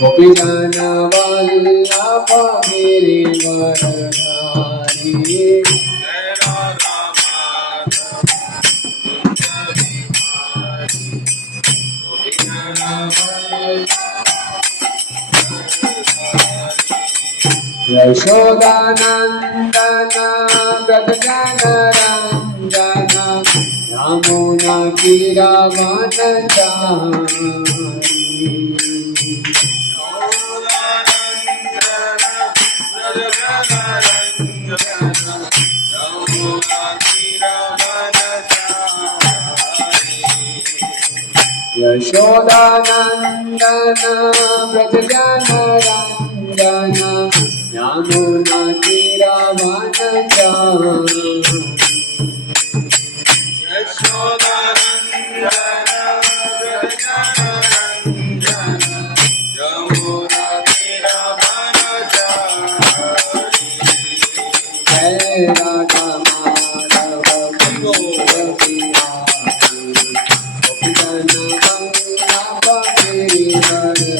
गोपीजन वल्लभ गिरिवरधारी यशोदानंदन व्रजजनरंजन यमुना तीरवनचारी यशोदानंदन व्रजजनरंजन यमुना तीरवनचारी जय राधा माधव गोविंद बिहारी गोपीजन वल्लभ गिरिवरधारी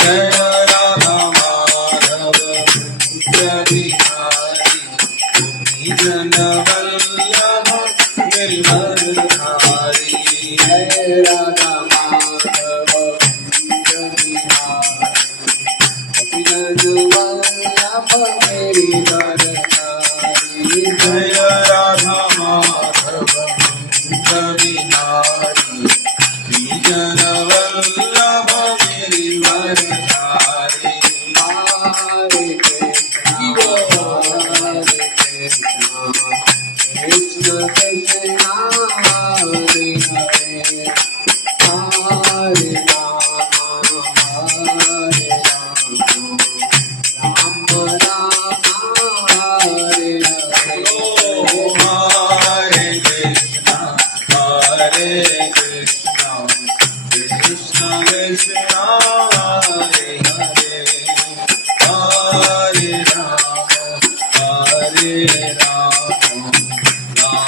जय राधा माधव गोविंद बिहारी गोपीजन वल्लभ गिरिवरधारी जय राधा माधव गोविंद बिहारी गोपीजन वल्लभ गिरिवरधारी जय राधा माधव गोविंद बिहारी गोपीजन वल्लभ गिरिवरधारी हरे Krishna Krishna Hare Hare Hare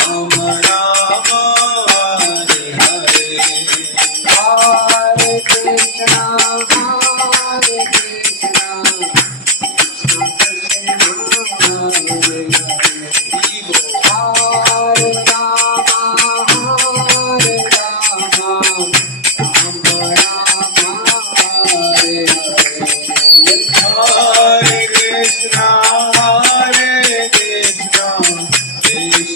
Ram Ram Ram Hare Hare Hare Krishna, Hare Krishna, Krishna Krishna, Hare Hare, Hare Rama, Hare Rama, Rama Rama, Hare Hare. Hare Krishna, Hare Krishna, Krishna Krishna, Hare Hare, Hare Rama, Hare Rama, Rama Rama, Hare Hare. Hare Krishna, Hare Krishna, Krishna Krishna, Hare Hare, Hare Rama, Hare Rama, Rama Rama, Hare Hare. Hare Krishna, Hare Krishna, Krishna Krishna, Hare Hare, Hare Rama, Hare Rama,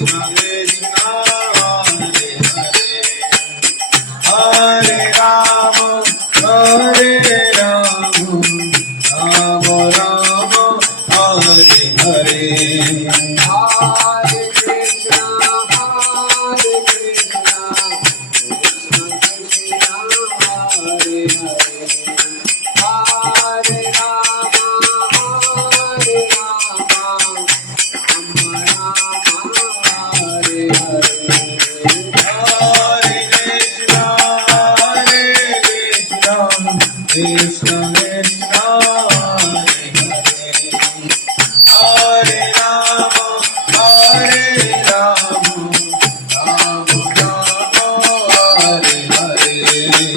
Rama Rama, Hare Hare. Hare Krishna, Hare Krishna, Krishna Krishna, Hare Hare, Hare Rama, Hare Rama, Rama Rama, Hare Hare. Hare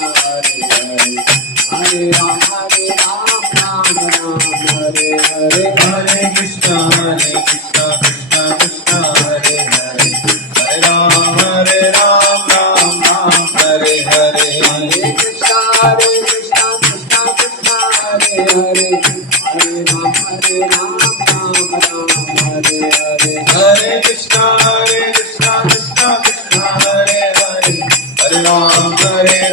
Krishna, Hare Krishna, Krishna Hare Hare, Hare Rama, Rama Hare Hare. Hare Krishna, Hare Krishna, Krishna Krishna, Hare Hare, Hare Ram, Ram Hare Hare. Hare Krishna, Hare Krishna, Krishna Krishna, Hare Hare, Hare Rama, Rama Hare Hare. Hare Krishna, Hare Krishna, Krishna Krishna, Hare Hare, Hare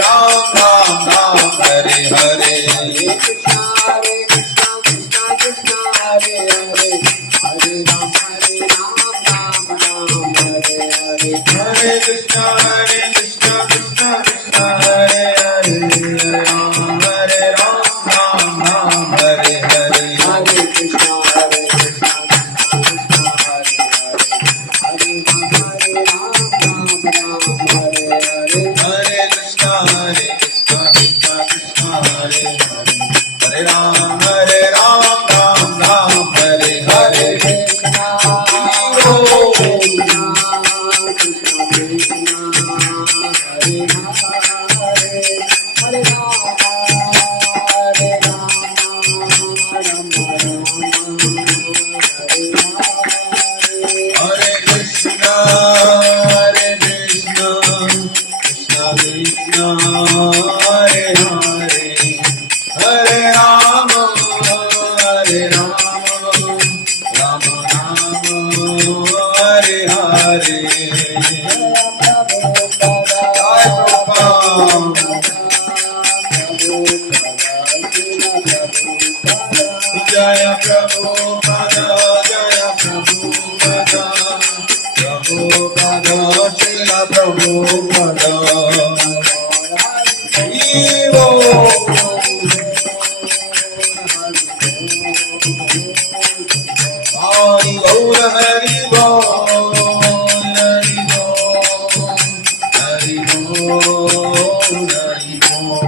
Ram, Ram Hare Hare. Hare Krishna, Hare Krishna, Krishna Krishna, Hare Hare, Hare Rama, Rama Hare Hare. Hare Krishna, Hare Krishna, Krishna Krishna, Hare Hare, Hare Ram, Ram Hare Hare. Hare Krishna, Hare Krishna, Krishna Krishna, Hare Hare, Hare Rama, Rama Hare Hare. Hare Krishna, Hare Krishna, Krishna Krishna, Hare Hare, Hare Ram, Ram Hare Hare. Krishna, Krishna Krishna, Hare Krishna, Krishna Krishna, Hare Hare, Hare Rama, Rama Rama, Hare Hare. Jai Prabhupada, Jaya Prabhupada, Jaya Prabhupada, Prabhupada, Srila Prabhupada. Evo. Hari Gaur Hari Bol, Hari Bol, Hari Bol, Hari Bol.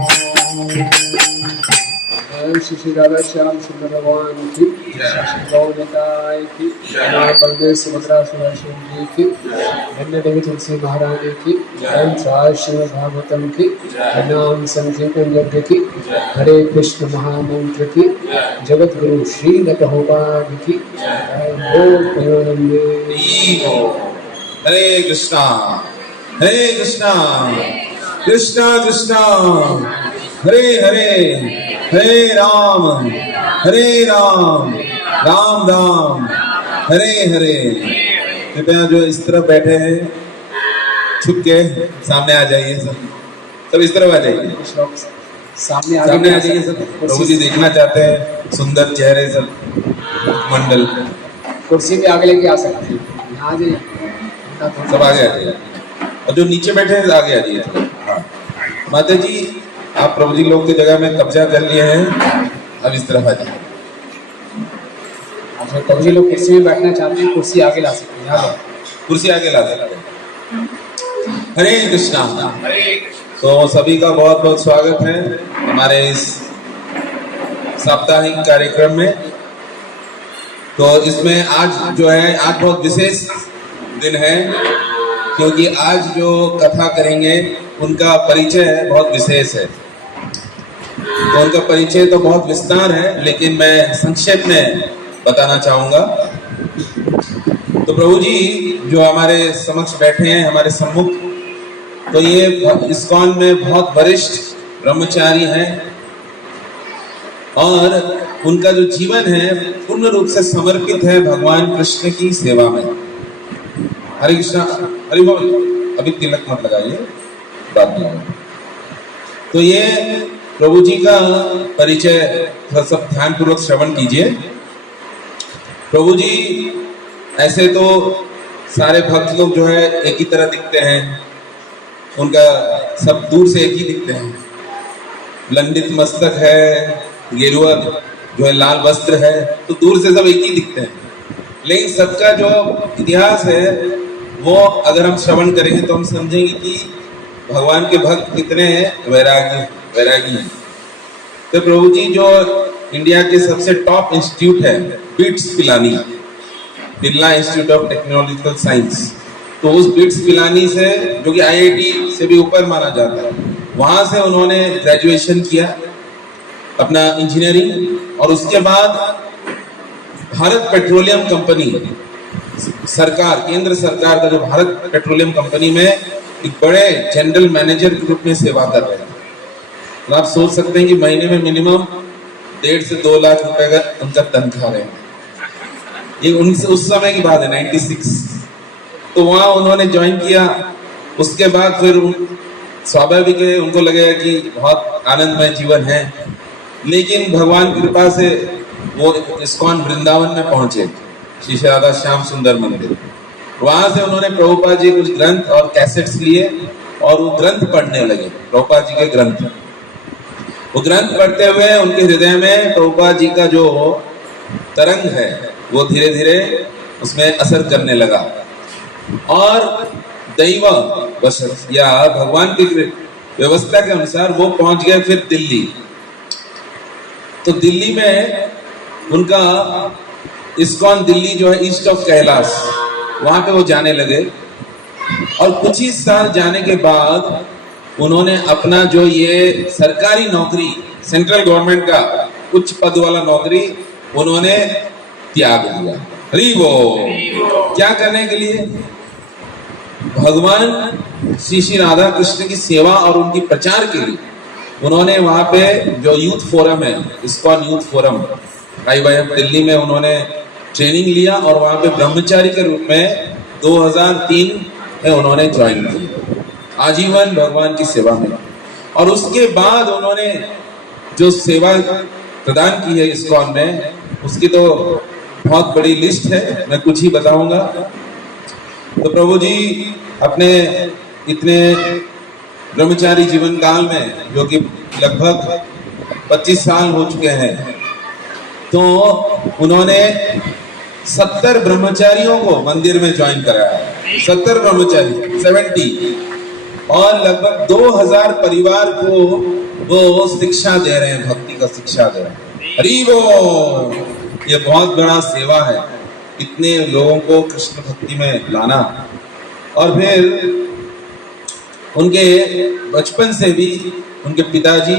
Shri Shri Radha Shyam सुंदर भगवान की, श्री गौरताय की, बलदेव सुभद्रा सुदर्शन जी की, धन्य देवी तुलसी महारानी की, श्रीमद् भागवतम की, नाम संकीर्तन यज्ञ की, हरे कृष्ण महामंत्र की, जगत गुरु श्री प्रभुपाद की, बोल प्रेमानंदे। हरे कृष्णा, कृष्णा कृष्णा, हरे हरे, हरे राम, राम राम, हरे हरे। कृपया जो इस तरफ बैठे हैं छुप के सामने आ जाइए, सब इस तरफ आ जाइए, सामने आ जाइए सब। प्रभु जी देखना चाहते हैं सुंदर चेहरे सब मंडल। कुर्सी भी आगे लेके आ सकते हैं, आ जाइए, सब आगे आ जाइए। और जो नीचे बैठे हैं आगे आ जाइए। हाँ माता जी, आप प्रभु जी लोग की जगह में कब्जा कर लिए हैं, अब इस तरफ आ जाइए। अच्छा, प्रभु जी लोग कुर्सी में बैठना चाहते हैं, कुर्सी आगे ला सकते हैं। हाँ, कुर्सी आगे ला सकते हैं। हरे कृष्णा। तो सभी का बहुत बहुत स्वागत है हमारे इस साप्ताहिक कार्यक्रम में। तो इसमें आज जो है, आज बहुत विशेष दिन है, क्योंकि आज जो कथा करेंगे उनका परिचय बहुत विशेष है। तो उनका परिचय तो बहुत विस्तार है, लेकिन मैं संक्षेप में बताना चाहूंगा। तो प्रभु जी जो हमारे समक्ष बैठे हैं, हमारे सम्मुख, तो ये इस्कॉन में बहुत वरिष्ठ ब्रह्मचारी हैं और उनका जो जीवन है पूर्ण रूप से समर्पित है भगवान कृष्ण की सेवा में। हरे कृष्णा, हरि बोल। अभी तिलक मत लगाइए, बात नहीं। तो ये प्रभु जी का परिचय सब ध्यान पूर्वक श्रवण कीजिए। प्रभु जी ऐसे तो सारे भक्त लोग जो है एक ही तरह दिखते हैं, उनका सब दूर से एक ही दिखते हैं। लंडित मस्तक है, गेरुआ जो है लाल वस्त्र है, तो दूर से सब एक ही दिखते हैं। लेकिन सबका जो इतिहास है वो अगर हम श्रवण करेंगे तो हम समझेंगे कि भगवान के भक्त कितने हैं वैरागी हैं। तो प्रभु जी जो इंडिया के सबसे टॉप इंस्टीट्यूट है bits Pilani, Birla institute of technological science, तो उस बिट्स पिलानी से, जो कि आईआईटी से भी ऊपर माना जाता है, वहां से उन्होंने ग्रेजुएशन किया अपना इंजीनियरिंग। और उसके बाद भारत पेट्रोलियम कंपनी सरकार, केंद्र सरकार का जो भारत पेट्रोलियम कंपनी में एक बड़े जनरल मैनेजर के रूप में सेवा कर रहे हैं। तो आप सोच सकते हैं कि महीने में मिनिमम 1.5 से 2 लाख रुपए का उनका तनख्वाह है। ये उस समय की बात है, 96। तो वहां उन्होंने ज्वाइन किया। उसके बाद फिर स्वाभाविक है उनको लगेगा कि बहुत आनंदमय जीवन है, लेकिन भगवान की कृपा से वो इस्कॉन वृंदावन में पहुंचे, श्री राधा श्याम सुंदर मंदिर। वहां से उन्होंने प्रभुपाद जी कुछ ग्रंथ और कैसेट्स लिए और वो ग्रंथ पढ़ने लगे, प्रभुपाद जी के ग्रंथ। वो ग्रंथ पढ़ते हुए उनके हृदय में प्रभुपाद जी का जो तरंग है वो धीरे धीरे उसमें असर करने लगा। और दैव वशत या भगवान की व्यवस्था के अनुसार वो पहुंच गए फिर दिल्ली। तो दिल्ली में उनका इस्कॉन दिल्ली जो है ईस्ट ऑफ कैलाश, वहां पे वो जाने लगे। और कुछ ही साल जाने के बाद उन्होंने अपना जो ये सरकारी नौकरी, सेंट्रल गवर्नमेंट का उच्च पद वाला नौकरी उन्होंने त्याग दिया। हरि बोल। क्या करने के लिए? भगवान श्री श्री राधा कृष्ण की सेवा और उनकी प्रचार के लिए उन्होंने वहां पे जो यूथ फोरम है, ISKCON youth forum IYF Delhi में उन्होंने ट्रेनिंग लिया और वहां पे ब्रह्मचारी के रूप में 2003 में उन्होंने ज्वाइन किया, आजीवन भगवान की सेवा में। और उसके बाद उन्होंने जो सेवा प्रदान की है इस्कॉन में, उसकी तो बहुत बड़ी लिस्ट है, मैं कुछ ही बताऊंगा। तो प्रभु जी अपने इतने ब्रह्मचारी जीवन काल में, जो कि लगभग 25 साल हो चुके हैं, तो उन्होंने 70 ब्रह्मचारियों को मंदिर में ज्वाइन कराया। 70 ब्रह्मचारी, 70, और लगभग 2000 परिवार को वो शिक्षा दे रहे हैं, भक्ति का शिक्षा दे रहे हैं। हरि बोल। ये बहुत बड़ा सेवा है, इतने लोगों को कृष्ण भक्ति में लाना। और फिर उनके बचपन से भी उनके पिताजी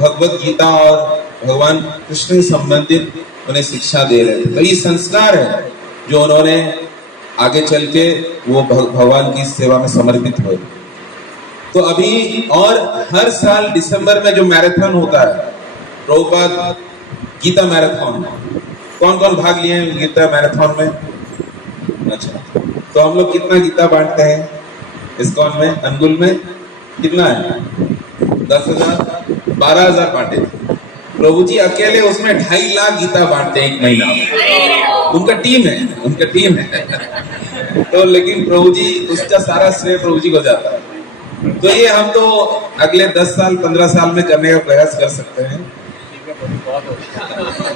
भगवत गीता और भगवान कृष्ण से संबंधित उन्हें शिक्षा दे रहे थे। तो ये संस्कार है जो उन्होंने आगे चल के वो भगवान की सेवा में समर्पित हुए। तो अभी और हर साल दिसंबर में जो मैराथन होता है, प्रभुपाद गीता मैराथन, कौन कौन भाग लिए हैं गीता मैराथन में? अच्छा, तो हम लोग कितना गीता बांटते हैं इस्कॉन में? अंगुल में कितना है? 10,000, 12,000 बांटे। प्रभु जी अकेले उसमें 2.5 लाख गीता बांटते हैं एक महीना में। उनका टीम है तो लेकिन प्रभु जी, उसका सारा श्रेय प्रभु जी को जाता है। तो ये हम तो अगले 10 साल 15 साल में करने का प्रयास कर सकते हैं।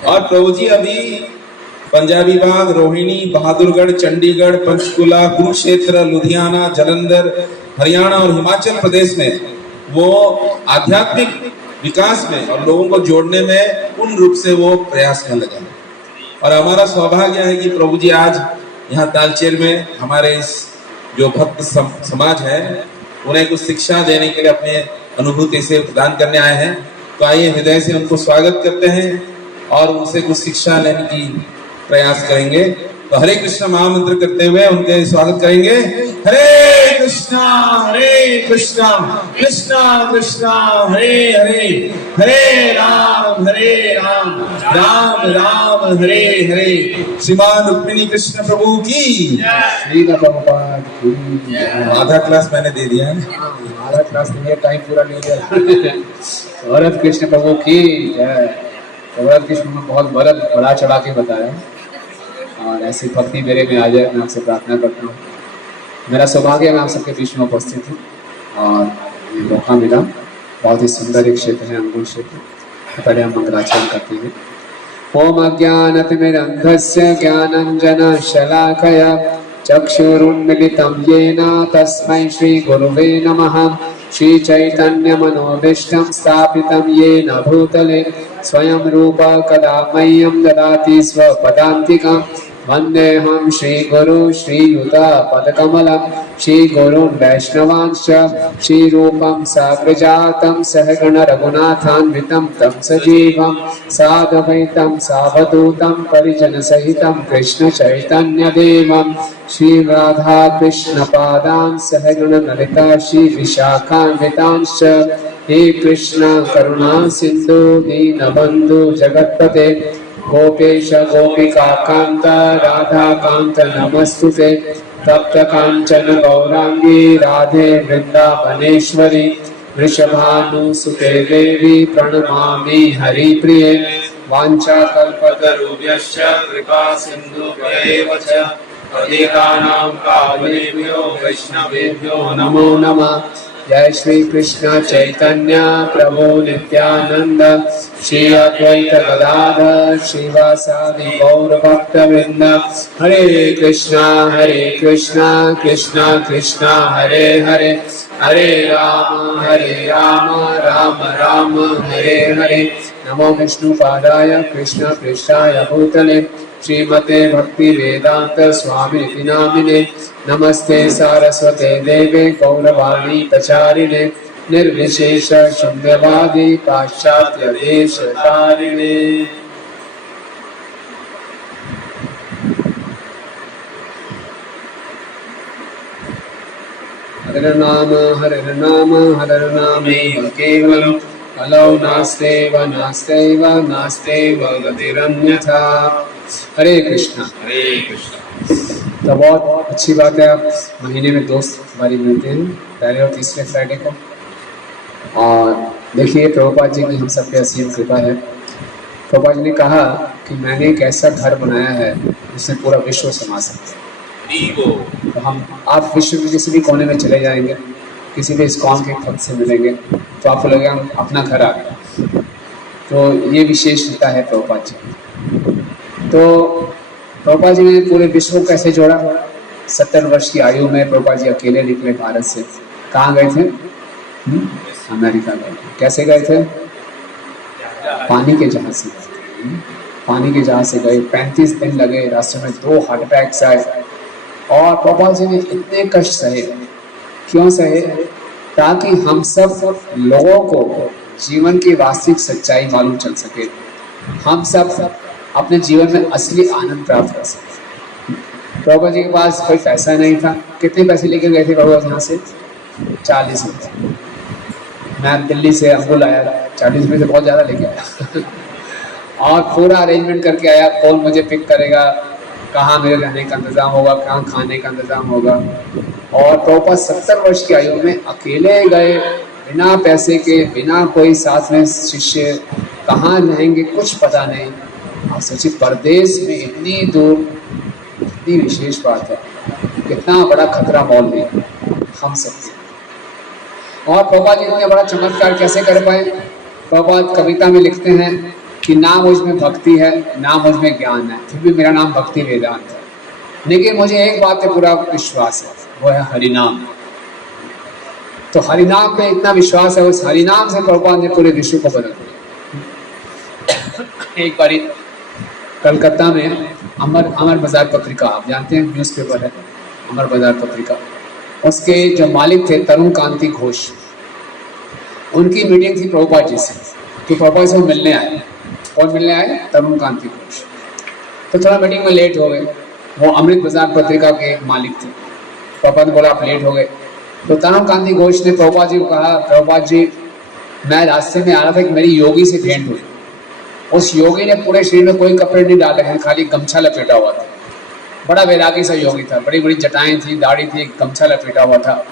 और प्रभु जी अभी पंजाबी बाग, रोहिणी, बहादुरगढ़, चंडीगढ़, पंचकुला, कुरुक्षेत्र, लुधियाना, जालंधर, हरियाणा और हिमाचल प्रदेश में वो आध्यात्मिक विकास में और लोगों को जोड़ने में पूर्ण रूप से वो प्रयास में लगे। और हमारा सौभाग्य है कि प्रभु जी आज यहाँ तालचेर में हमारे इस जो भक्त समाज है, उन्हें कुछ शिक्षा देने के लिए अपने अनुभूति से प्रदान करने आए हैं। तो आइए हृदय से उनको स्वागत करते हैं और उनसे कुछ शिक्षा लेने की प्रयास करेंगे। तो हरे कृष्ण महामंत्र करते हुए उनके स्वागत करेंगे। हरे कृष्णा कृष्णा कृष्णा हरे हरे, हरे राम राम राम हरे हरे। श्रीमान रुक्मिणी कृष्ण प्रभु की, श्रील प्रभुपाद की। आधा क्लास मैंने दे दिया है। आधा क्लास नहीं है, टाइम पूरा नहीं दिया। भरत कृष्ण प्रभु की जय। भरत कृष्ण में बहुत बड़ा चढ़ा के बताया और ऐसी भक्ति मेरे में आ जाए, मैं आपसे प्रार्थना करता हूँ। मेरा सौभाग्य मैं आप सबके बीच में उपस्थित हूँ और ये मौका मिला। बहुत ही सुंदर एक क्षेत्र है, अंगुल क्षेत्र। पहले हम मंगलाचरण करते हैं। ओम अज्ञानतिमिरन्धस्य ज्ञानाञ्जनशलाकया चक्षुरुन्मिलितं येन तस्मै श्रीगुरुवे नमः। श्रीचैतन्यमनोभीष्टं स्थापितं येन भूतले स्वयं रूप कदा मह्यं ददाति स्वपदान्तिकम्। वन्देऽहं श्रीगुरु श्रीयुतपदकमलं श्रीगुरून् वैष्णवांश्च श्रीरूपं साग्रजातं सहगण रघुनाथान्वितं तं सजीवं साद्वैतं सावधूतं परिजनसहितं कृष्णचैतन्यदेवं श्रीराधा कृष्णपादान् सहगण ललिता श्रीविशाखान्वितांश्च। हे कृष्ण करुणा सिन्धु दीनबन्धु जगत्पते गोपेश गोपिका कांत राधा कांत नमस्तुते। तप्त कांचन गौरांगी राधे वृंदावनेश्वरी वृषभानुसुते देवी प्रणमामि हरिप्रिये। वाञ्छाकल्पतरुभ्यश्च कृपा सिन्धुभ्यैव च पतितानां पावनेभ्यो वैष्णवेभ्यो नमो नमः। जय श्री कृष्ण चैतन्य प्रभु नित्यानंद श्री अद्वैत गदाधर श्रीवासादि गौर भक्त वृंद। हरे कृष्णा कृष्णा कृष्णा हरे हरे, हरे राम राम राम हरे हरे। नमो विष्णुपादाय कृष्ण पृष्ठाय भूतले श्रीमते भक्ति वेदांत स्वामी नामिने। नमस्ते सारस्वते देवे गौरवाणी प्रचारिणे निर्विशेष शून्यवादी पाश्चात्य देश तारिणे। हरिर्नाम हरिर्नाम हरिर्नामेव केवलं कलौ नास्तेव नास्तेव नास्तेव गतिरन्यथा। हरे कृष्णा। हरे कृष्ण। तो बहुत अच्छी बात है, आप महीने में 2 बारी मिलते हैं, पहले और तीसरे फ्राइडे को। और देखिए प्रभुपाद जी की हम सब पे असीम कृपा है। प्रभुपाद जी ने कहा कि मैंने एक ऐसा घर बनाया है जिसमें पूरा विश्व समा सकता है। तो हम आप विश्व के किसी भी कोने में चले जाएंगे, किसी भी इस्कॉन के भक्त से मिलेंगे तो आपको लगेगा अपना घर आ गया। तो ये विशेषता है प्रभुपाद जी। तो प्रभुपाद जी ने पूरे विश्व को कैसे जोड़ा? 70 वर्ष की आयु में प्रभुपाद जी अकेले निकले भारत से। कहाँ गए थे? अमेरिका गए। कैसे गए थे? पानी के जहाज से गए। पानी के जहाज से गए, 35 दिन लगे, रास्ते में 2 हार्ट अटैक्स आए। और प्रभुपाद जी ने इतने कष्ट सहे। क्यों सहे? ताकि हम सब लोगों को जीवन की वास्तविक सच्चाई मालूम चल सके, हम सब अपने जीवन में असली आनंद प्राप्त कर सके। प्रभुपाद जी के पास कोई पैसा नहीं था। कितने पैसे लेके गए थे प्रभुपाद यहाँ से? 40 रुपये। मैं दिल्ली से अमरूल आया, 40 रुपये से बहुत ज़्यादा लेके आया और पूरा अरेंजमेंट करके आया, कौन मुझे पिक करेगा, कहाँ मेरे रहने का इंतज़ाम होगा, कहाँ खाने का इंतज़ाम होगा। और प्रभुपाद 70 वर्ष की आयु में अकेले गए, बिना पैसे के, बिना कोई साथ में शिष्य, कहाँ रहेंगे कुछ पता नहीं। आप सोचिए परदेश में इतनी दूर, इतनी विशेष बात है, कितना बड़ा खतरा मौल है हम सबके। और प्रभुपाद जी इतने बड़ा चमत्कार कैसे कर पाए? प्रभुपाद कविता में लिखते हैं कि ना मुझ में भक्ति है, ना मुझ में ज्ञान है, फिर भी मेरा नाम भक्ति वेदांत है। लेकिन मुझे एक बात पे पूरा विश्वास है, वो है हरिनाम। तो हरिनाम पे इतना विश्वास है, उस हरिनाम से प्रभुपाद ने पूरे विश्व को बदल दिया। एक बारी कलकत्ता में अमर बाजार पत्रिका, आप जानते हैं न्यूज़पेपर है अमर बाजार पत्रिका, उसके जो मालिक थे तरुण कांति घोष, उनकी मीटिंग थी प्रभुपाद जी से। तो प्रभुपाद से वो मिलने आए। कौन मिलने आए? तरुण कांति घोष। तो थोड़ा मीटिंग में लेट हो गए। वो अमृत बाजार पत्रिका के मालिक थे। प्रभुपाद ने बोला आप लेट हो गए। तो तरुण कांति घोष ने प्रभुपाद जी को कहा, प्रभुपाद जी मैं रास्ते में आ रहा था कि मेरी योगी से भेंट हुई। उस योगी ने पूरे शरीर में कोई कपड़े नहीं डाले हैं, खाली गमछा लपेटा हुआ था। बड़ा वैरागी सा योगी था, बड़ी बड़ी जटाएं थी, दाढ़ी थी, गमछा लपेटा हुआ था।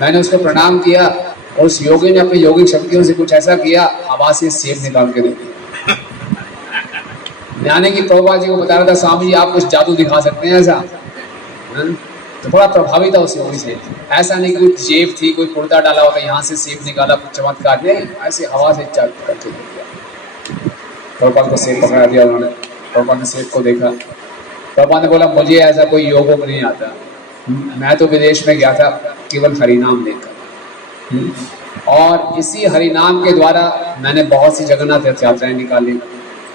मैंने उसको प्रणाम किया और उस योगी ने अपनी योगिक शक्तियों से कुछ ऐसा किया, हवा से सेब निकाल के दे दिया। यानी कि प्रभुपाद जी को बता रहा था स्वामी जी आप कुछ जादू दिखा सकते हैं ऐसा। तो बड़ा प्रभावित था उस योगी से। ऐसा नहीं कि कोई जेब थी, कोई कुर्ता डाला होता, यहाँ से सेब निकाला, कुछ चमत्कार नहीं, ऐसे हवा से करके दे दिया। प्रभुपाद को सेब पकड़ा दिया उन्होंने। प्रभुपाद ने सेब को देखा। प्रभुपाद ने बोला मुझे ऐसा कोई योग नहीं आता, मैं तो विदेश में गया था केवल हरिनाम लेकर। और इसी हरिनाम के द्वारा मैंने बहुत सी जगन्नाथ रथ यात्राएं निकाली।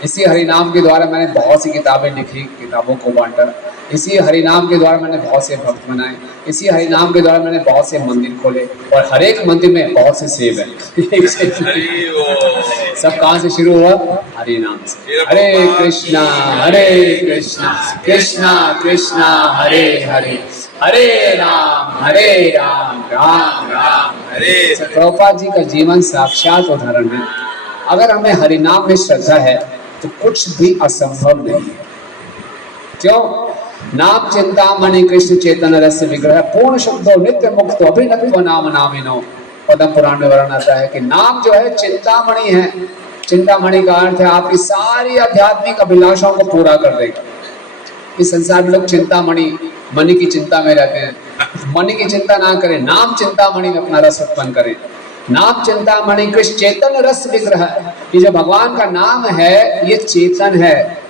इसी हरिनाम के द्वारा मैंने बहुत सी किताबें लिखी, किताबों को बांटा। इसी हरिनाम के द्वारा मैंने बहुत से भक्त बनाए। इसी हरिनाम के द्वारा मैंने बहुत से मंदिर खोले और हर एक मंदिर में बहुत से सेब हैं। सब कहाँ से शुरू हुआ? हरिनाम से। हरे कृष्णा कृष्णा कृष्णा हरे हरे, हरे राम राम राम हरे। प्रभुपाद जी का जीवन साक्षात उदाहरण है। अगर हमें हरिनाम में श्रद्धा है तो कुछ भी असंभव नहीं है। क्यों? नाम चिंतामणि कृष्ण चेतन रस विग्रह पूर्ण शुद्धो नित्य मुक्तो अभिनव नाम नामिनो। पद्म पुराण में वर्णन आता है कि नाम जो है चिंतामणि है। चिंतामणि का अर्थ है आपकी सारी आध्यात्मिक अभिलाषाओं को पूरा कर देगा। इस संसार में लोग चिंतामणि, मणि की चिंता में रहते हैं। मणि की चिंता ना करें, नाम चिंतामणि में अपना रस उत्पन्न करें। नाम चिंतामणि कृष्ण चेतन रस विग्रह। ये जो भगवान का नाम है ये चेतन है,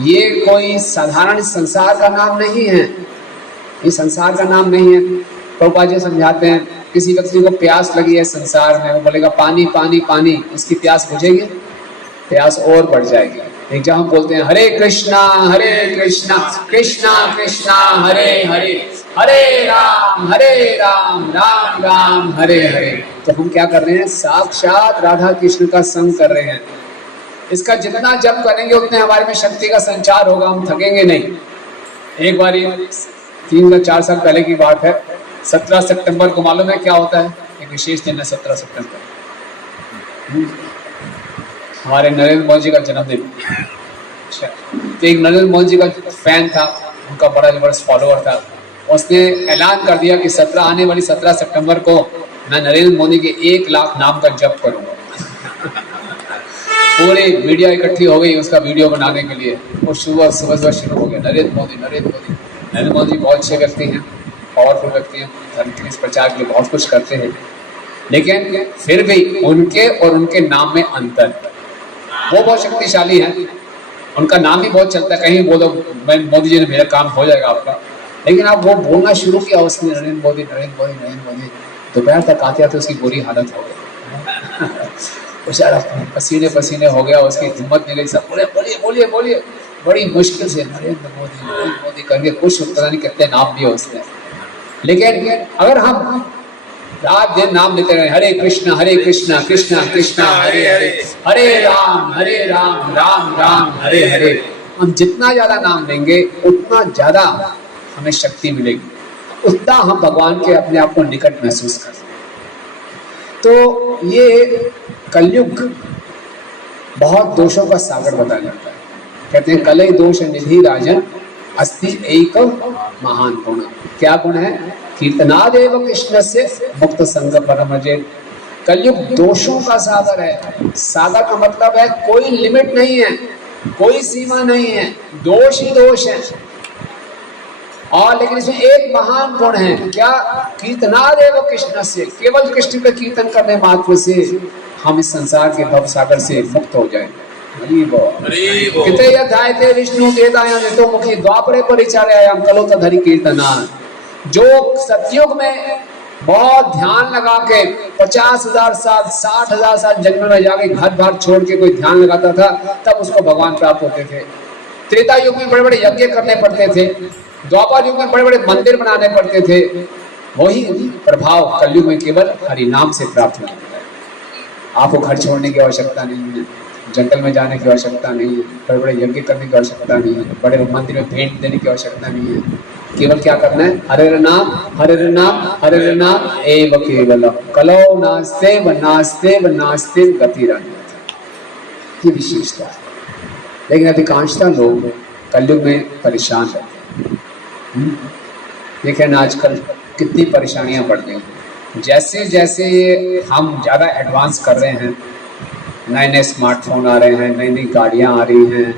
ये कोई साधारण संसार का नाम नहीं है। ये संसार का नाम नहीं है। प्रभुपाद जी समझाते हैं किसी व्यक्ति को प्यास लगी है संसार में, वो बोलेगा पानी पानी पानी, उसकी प्यास बुझेगी? प्यास और बढ़ जाएगी। एक जब हम बोलते हैं हरे कृष्णा कृष्णा कृष्णा हरे हरे, हरे राम राम राम हरे हरे, तो हम क्या कर रहे हैं? साक्षात राधा कृष्ण का संग कर रहे हैं। इसका जितना जप करेंगे उतने हमारे में शक्ति का संचार होगा, हम थकेंगे नहीं। एक बार 3 या 4 साल पहले की बात है, 17 सितंबर को मालूम है क्या होता है? एक विशेष दिन है 17 सितंबर, हमारे नरेंद्र मोदी जी का जन्मदिन। अच्छा, तो एक नरेंद्र मोदी जी का फैन था, उनका बड़ा जबरदस्त फॉलोअर था, उसने ऐलान कर दिया कि आने वाली 17 सितंबर को मैं नरेंद्र मोदी के 1 लाख नाम का जप करूंगा। पूरी मीडिया इकट्ठी हो गई उसका वीडियो बनाने के लिए, वो सुबह शुरू हो गया, नरेंद्र मोदी बहुत अच्छे व्यक्ति हैं, पावरफुल व्यक्ति हैं, धर्म के प्रचार के लिए बहुत कुछ करते हैं, लेकिन फिर भी उनके और उनके नाम में अंतर। वो बहुत शक्तिशाली हैं, उनका नाम भी बहुत चलता है, कहीं बोलो मैं मोदी जी ने मेरा काम हो जाएगा आपका, लेकिन आप वो बोलना शुरू किया उसने नरेंद्र मोदी, दोपहर तक आते आते उसकी बुरी हालत हो गई, बेचारा पसीने हो गया, उसकी हिम्मत नहीं रही, सब बोलिए, बड़ी मुश्किल से नरेंद्र मोदी करके कुछ पता नहीं कितने नाम दिए उसने। लेकिन अगर हम रात दिन नाम लेते रहे, हरे कृष्णा कृष्णा हरे हरे, हरे राम राम राम हरे हरे, हम जितना ज्यादा नाम लेंगे उतना ज्यादा हमें शक्ति मिलेगी, उतना हम भगवान के अपने आप को निकट महसूस करें। तो ये कलयुग बहुत दोषों का सागर बताया जाता है। कहते हैं कलय दोष निधि राजन अस्ति एक महान गुण। क्या गुण है? कीर्तनादेव कृष्ण से मुक्त संग परमजे। कलयुग दोषों का सागर है। सागर का मतलब है कोई लिमिट नहीं है, कोई सीमा नहीं है, दोष ही दोष है। और लेकिन इसमें एक महान गुण है, क्या? कीर्तनादेव कृष्ण से, केवल कृष्ण का कीर्तन करने मात्र से हम इस संसार के भव सागर से मुक्त हो जाएंगे। किते अध्याय थे विष्णु देवतायां तो मुखी द्वापरे परिचार्यायां कलो तधरि कीर्तना। जो सतयुग में बहुत ध्यान लगा के 50,000 साल 60,000 साल जंगल में जाके घर बार छोड़ के कोई ध्यान लगाता था, तब उसको भगवान प्राप्त होते थे। त्रेता युग में बड़े बड़े यज्ञ करने पड़ते थे, द्वापर युग में बड़े बड़े मंदिर बनाने पड़ते थे। वही प्रभाव कलयुग में केवल हरि नाम से प्राप्त होता है। आपको घर छोड़ने की आवश्यकता नहीं है, जंगल में जाने की आवश्यकता नहीं है, बड़े बड़े यज्ञ करने की आवश्यकता नहीं है, बड़े मंदिर में भेंट देने की आवश्यकता नहीं है। केवल क्या करना है? हरे नाम एव केवल कलो नास्ते नास्ते गतिरन्यथा। ये विशेषता है। लेकिन अधिकांशतः लोग कलयुग में परेशान रहते हैं। देखें ना आजकल कितनी परेशानियां बढ़ गई हैं। जैसे जैसे हम ज़्यादा एडवांस कर रहे हैं, नए नए स्मार्टफोन आ रहे हैं, नई नई गाड़ियां आ रही हैं,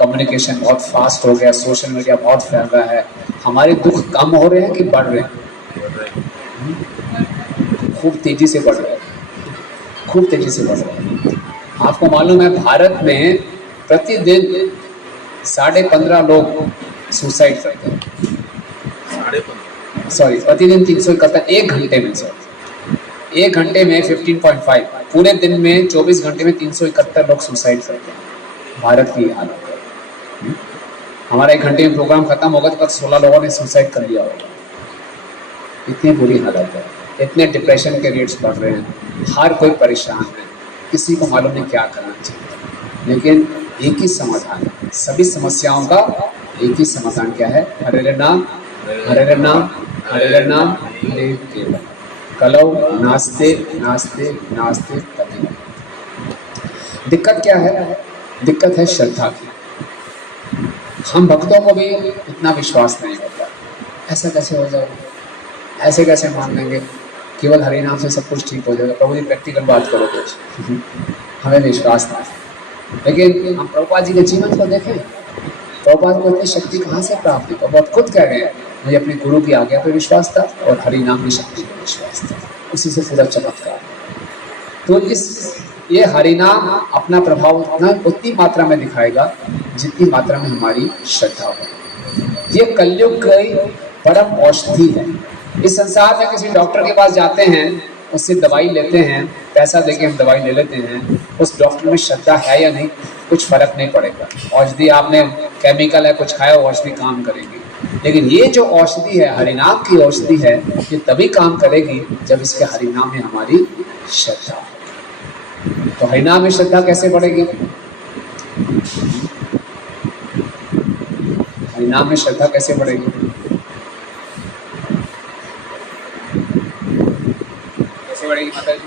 कम्युनिकेशन बहुत फास्ट हो गया, सोशल मीडिया बहुत फैल रहा है, हमारे दुख कम हो रहे हैं कि बढ़ रहे हैं? खूब तेजी से बढ़ रहे हैं। आपको मालूम है भारत में प्रतिदिन 15.5 लोग सुसाइड करते हैं। प्रतिदिन 371, एक घंटे में 15.5, पूरे दिन में 24 घंटे में 371 लोग सुसाइड करते हैं। भारत की हालत है। हमारा 1 घंटे में प्रोग्राम खत्म होगा तो 16 लोगों ने सुसाइड कर लिया होगा। इतनी बुरी हालत है, इतने डिप्रेशन के रेट्स बढ़ रहे हैं, हर कोई परेशान है, किसी को मालूम नहीं क्या करना चाहिए। लेकिन एक ही समाधान है, सभी समस्याओं का एक ही समाधान क्या है? हरे नाम हरे केवल कलौ नास्ते कति। दिक्कत क्या है? दिक्कत है श्रद्धा की। हम भक्तों को भी इतना विश्वास नहीं होता। ऐसा कैसे हो जाएगा? ऐसे कैसे मान लेंगे केवल हरि नाम से सब कुछ ठीक हो जाएगा? प्रभु जी प्रैक्टिकल बात करो कुछ। हमें विश्वास नहीं। लेकिन हम प्रभुपाद जी के जीवन को देखें, प्रभुपाद को इतनी शक्ति कहाँ से प्राप्त हुई? प्रभुपाद खुद कह रहे हैं मुझे अपने गुरु की आज्ञा पर विश्वास था और हरि नाम की शक्ति पर विश्वास था, उसी से पूरा चमत्कार। तो ये हरि नाम अपना प्रभाव उतनी मात्रा में दिखाएगा जितनी मात्रा में हमारी श्रद्धा हो। ये कलयुग की परम औषधि है। इस संसार में किसी डॉक्टर के पास जाते हैं, उससे दवाई लेते हैं, पैसा देके हम दवाई ले लेते हैं, उस डॉक्टर में श्रद्धा है या नहीं, कुछ फर्क नहीं पड़ेगा। औषधि आपने केमिकल है कुछ खाया, औषधि काम करेगी। लेकिन ये जो औषधि है, हरिनाम की औषधि है, ये तभी काम करेगी जब इसके हरिनाम में हमारी श्रद्धा हो। तो हरिनाम में श्रद्धा कैसे बढ़ेगी? हरिनाम में श्रद्धा कैसे बढ़ेगी? कैसे बढ़ेगी माता जी?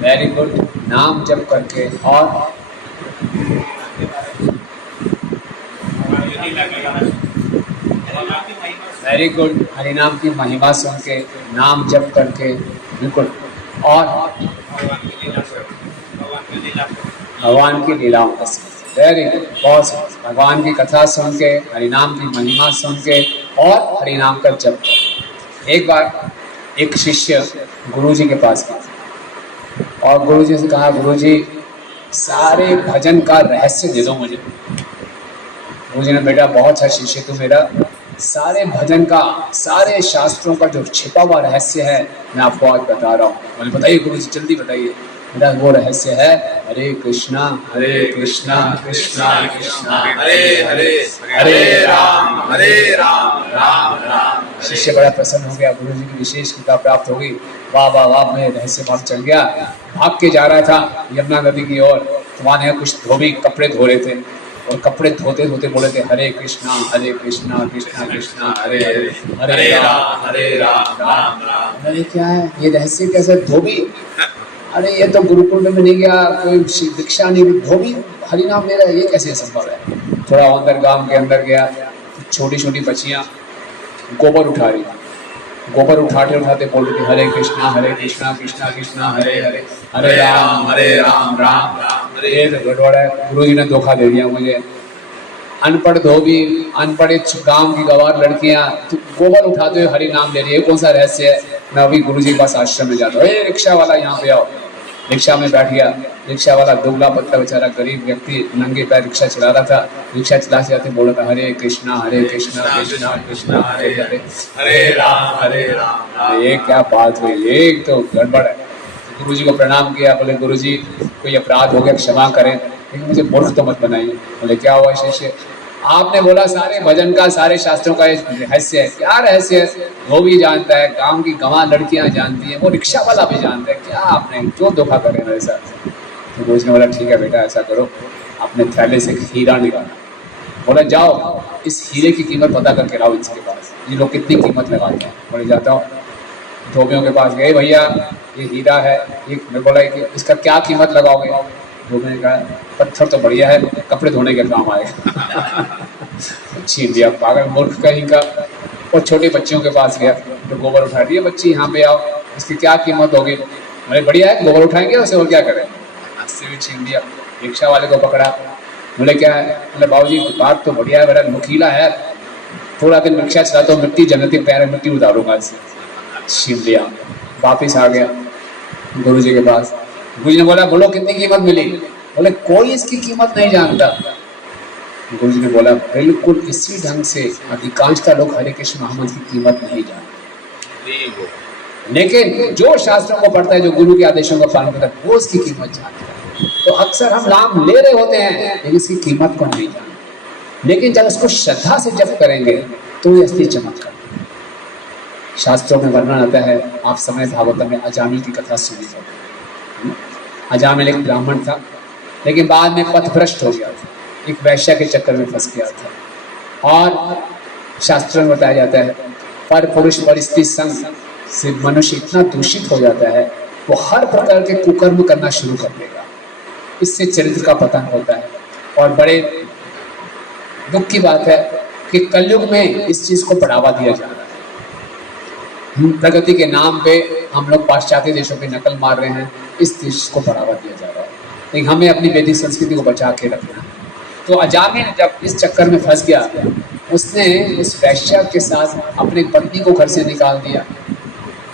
वेरी गुड, नाम जप करके और वेरी गुड, हरिनाम की महिमा सुन के, नाम जप करके, बिल्कुल, और भगवान की लीलाओं का वेरी गुड, बहुत भगवान की कथा सुन के, हरिनाम की महिमा सुन के और हरिनाम का जप। एक बार एक शिष्य गुरुजी के पास गया और गुरुजी से कहा, गुरुजी सारे भजन का रहस्य दे दो मुझे। गुरुजी ने, बेटा बहुत अच्छा शिष्य तू मेरा, सारे भजन का, सारे शास्त्रों का जो छिपा हुआ रहस्य है मैं आपको आज बता रहा हूँ। बोले बताइए गुरुजी, जल्दी बताइए। बेटा वो रहस्य है हरे कृष्णा कृष्णा कृष्णा हरे हरे, हरे राम राम राम। शिष्य बड़ा प्रसन्न हो गया, गुरुजी की विशेष कृपा प्राप्त हो गई। वाह वाह वाह, मैं रहस्य मालूम चल गया। भाग के जा रहा था यमुना नदी की ओर, तो वहाँ कुछ धोबी कपड़े धो रहे थे और कपड़े धोते धोते बोले थे, हरे कृष्णा कृष्णा कृष्णा हरे हरे, हरे राम राम राम। अरे क्या है ये रहस्य, कैसे धोबी? अरे ये तो गुरुकुल में नहीं गया, कोई दीक्षा नहीं, धोबी हरिनाम ले रहा है, ये कैसे संभव है? थोड़ा अंदर गांव के अंदर गया, छोटी छोटी बच्चियां गोबर उठा रही, गोबर उठाते उठाते बोल रही, हरे कृष्णा कृष्णा कृष्णा हरे हरे, हरे राम राम राम। अरे गड़बड़, गुरु जी ने धोखा दे दिया मुझे। अनपढ़ धोबी, अनपढ़ गांव की गवार लड़कियां तो गोबर उठाते हुए हरि नाम ले रही है, कौन सा रहस्य है? मैं अभी गुरु जी के पास आश्रम में जाता हूँ, रिक्शा वाला यहाँ पे आओ। रिक्शा में बैठ गया, रिक्शा वाला दुबला पतला बेचारा गरीब व्यक्ति नंगे पैर रिक्शा चला रहा था। रिक्शा चलाते जाते बोला था, हरे कृष्णा कृष्णा कृष्णा हरे हरे, हरे राम। ये क्या बात हुई, ये तो गड़बड़ है। गुरु जी को प्रणाम किया, बोले गुरु जी कोई अपराध हो गया क्षमा करें, लेकिन मुझे मूर्ख तो मत बनाइए। बोले क्या हुआ शिष्य? आपने बोला सारे भजन का, सारे शास्त्रों का रहस्य है। क्या रहस्य है? वो भी जानता है, गांव की गंवार लड़कियां जानती हैं, वो रिक्शा वाला भी जानता है। क्या आपने क्यों धोखा कर रहे हैं मेरे साथ? तो गुरु जी ने बोला ठीक है बेटा, ऐसा करो, अपने थैले से हीरा निकाला। बोला जाओ इस हीरे की कीमत पता करके लाओ इसके पास, ये लोग कितनी कीमत लगाते हैं। बोले जाता हूँ, धोबियों के पास गए, भैया ये हीरा है, ये मैं बोला कि इसका क्या कीमत लगाओगे? धोबी ने कहा पत्थर तो बढ़िया है, कपड़े धोने के काम आएगा। छीन लिया, पागल मूर्ख कहीं का। और छोटे बच्चों के पास गया, तो गोबर उठा दिया, बच्ची यहाँ पे आओ, इसकी क्या कीमत होगी? अरे बढ़िया है, गोबर उठाएंगे उसे, और क्या करें? हाथ से भी छीन लिया। रिक्शा वाले को पकड़ा, बोले क्या है? बोले बाबूजी बात तो बढ़िया है, मेरा नुकीला है, थोड़ा दिन रिक्शा चलाता हूँ, मिट्टी जन्नती पैर मिट्टी उतारूंगा इससे। छीन लिया, वापिस आ गया गुरु जी के पास। गुरु जी ने बोला बोलो कितनी कीमत मिली? बोले कोई इसकी कीमत नहीं जानता। गुरु जी ने बोला बिल्कुल इसी ढंग से अधिकांशता लोग हरे कृष्ण महामंत्र की कीमत नहीं जानते, लेकिन जो शास्त्रों को पढ़ता है, जो गुरु के आदेशों का पालन करता है, वो इसकी कीमत जानता है। तो अक्सर हम नाम ले रहे होते हैं लेकिन इसकी कीमत को नहीं जानते, लेकिन जब इसको श्रद्धा से जप करेंगे तो ये असली चमत्कार। शास्त्रों में वर्णन आता है, आप समय भागवत में अजामिल की कथा सुनी होगी। अजामिल एक ब्राह्मण था, लेकिन बाद में पथभ्रष्ट हो गया था, एक वैश्या के चक्कर में फंस गया था। और शास्त्रों में बताया जाता है पर पुरुष पर स्त्री संग से मनुष्य इतना दूषित हो जाता है, वो हर प्रकार के कुकर्म करना शुरू कर देगा। इससे चरित्र का पतन होता है। और बड़े दुख की बात है कि कलयुग में इस चीज को बढ़ावा दिया जा रहा है। प्रगति के नाम पे हम लोग पाश्चात्य देशों पे नकल मार रहे हैं, इस चीज को बढ़ावा दिया जा रहा है, लेकिन हमें अपनी वैदिक संस्कृति को बचा के रखना है। तो अजामिल जब इस चक्कर में फंस गया, उसने इस वैश्या के साथ अपनी पत्नी को घर से निकाल दिया,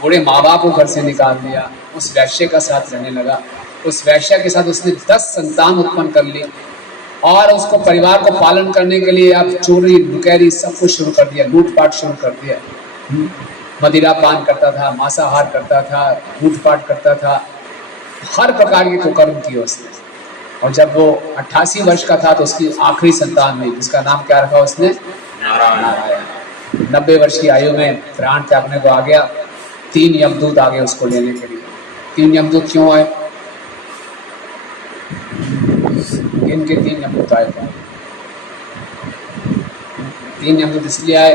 बूढ़े माँ बाप को घर से निकाल दिया, उस वैश्य का साथ रहने लगा। उस वैश्या के साथ उसने 10 संतान उत्पन्न कर ली और उसको परिवार को पालन करने के लिए अब चोरी नुकैरी सब कुछ शुरू कर दिया, लूटपाट शुरू कर दिया। मदिरा पान करता था, मांसाहार करता था, लूटपाट करता था, हर प्रकार के कुकर्म किए उसने। और जब वो 88 वर्ष का था तो उसकी आखिरी संतान हुई, जिसका नाम क्या रखा उसने? नारायण। 90 वर्ष की आयु में प्राण त्यागने को आ गया। 3 यमदूत आ गए उसको लेने के लिए। 3 यमदूत क्यों आए? इनके 3 यमदूत आए थे। 3 यमदूत इसलिए आए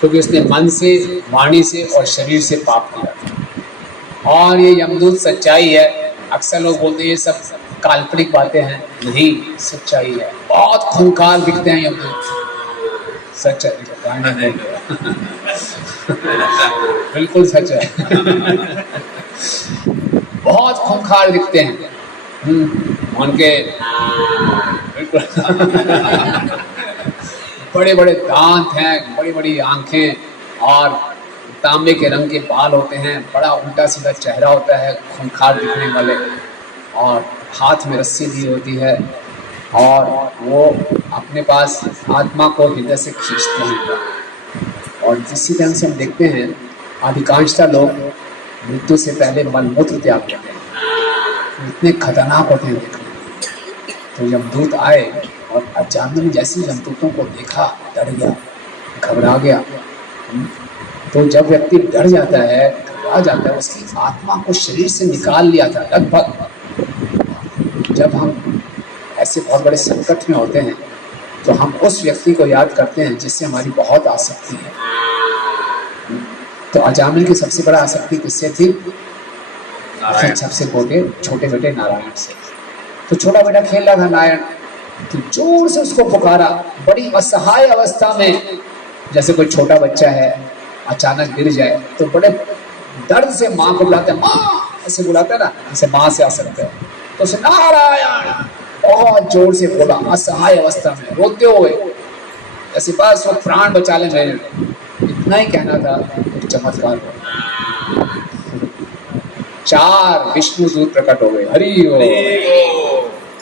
क्योंकि उसने मन से, वाणी से और शरीर से पाप किया था। और ये यमदूत सच्चाई है। अक्सर लोग बोलते हैं ये सब काल्पनिक बातें हैं, नहीं, सच्चाई है। बहुत खूंखार दिखते हैं यमदूत, सच है। बिल्कुल सच है। बहुत खूंखार दिखते हैं। उनके बिल्कुल बड़े बड़े दांत हैं, बड़ी बड़ी आंखें और तांबे के रंग के बाल होते हैं, बड़ा उल्टा सीधा चेहरा होता है, खूंखार दिखने वाले, और हाथ में रस्सी दी होती है, और वो अपने पास आत्मा को हृदय से खींचते हैं। और जिसी ढंग से हम देखते हैं अधिकांशतः लोग मृत्यु से पहले मलमूत्र त्याग करते हैं, इतने खतरनाक होते हैं देखने। तो यमदूत आए और अचानक जैसे यमदूतों को देखा डर गया, घबरा गया। तो जब व्यक्ति डर जाता है, घबरा जाता है, उसकी आत्मा को शरीर से निकाल लिया था लगभग। जब हम ऐसे बहुत बड़े संकट में होते हैं तो हम उस व्यक्ति को याद करते हैं जिससे हमारी बहुत आसक्ति है। तो अजामिल की सबसे बड़ा आसक्ति किससे थी? सबसे छोटे बेटे नारायण से। तो छोटा बेटा खेल रहा था नारायण, तो जोर से उसको पुकारा, बड़ी असहाय अवस्था में। जैसे कोई छोटा बच्चा है अचानक गिर जाए तो बड़े दर्द से माँ को बुलाते हैं, माँ ऐसे बुलाते हैं ना, जैसे माँ से आ सकते हैं। तो उसे नारायण बहुत जोर से बोला, असहाय अवस्था में रोते हुए, ऐसे बस वो प्राण बचा ले मेरे। इतना ही कहना था, एक चमत्कार हुआ। 4 विष्णु दूत प्रकट हो गए। हरि ओम।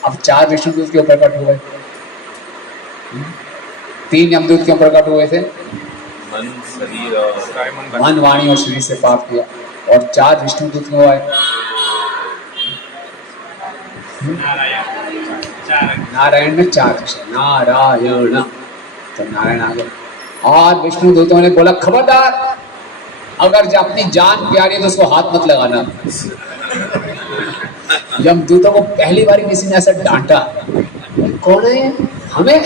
अब 4 विष्णु दूत क्यों प्रकट हुए? 3 यमदूत क्यों प्रकट हुए थे? मन, वाणी और शरीर से पाप किया। और 4 विष्णु दूत क्यों आए? नारायण में 4 विषय, नारायण, तो नारायण आ गए। और विष्णु दूतों ने बोला खबरदार, अगर जो अपनी जान प्यारी है तो उसको हाथ मत लगाना। यमदूतों को पहली बार किसी ने ऐसा डांटा, कौन है हमें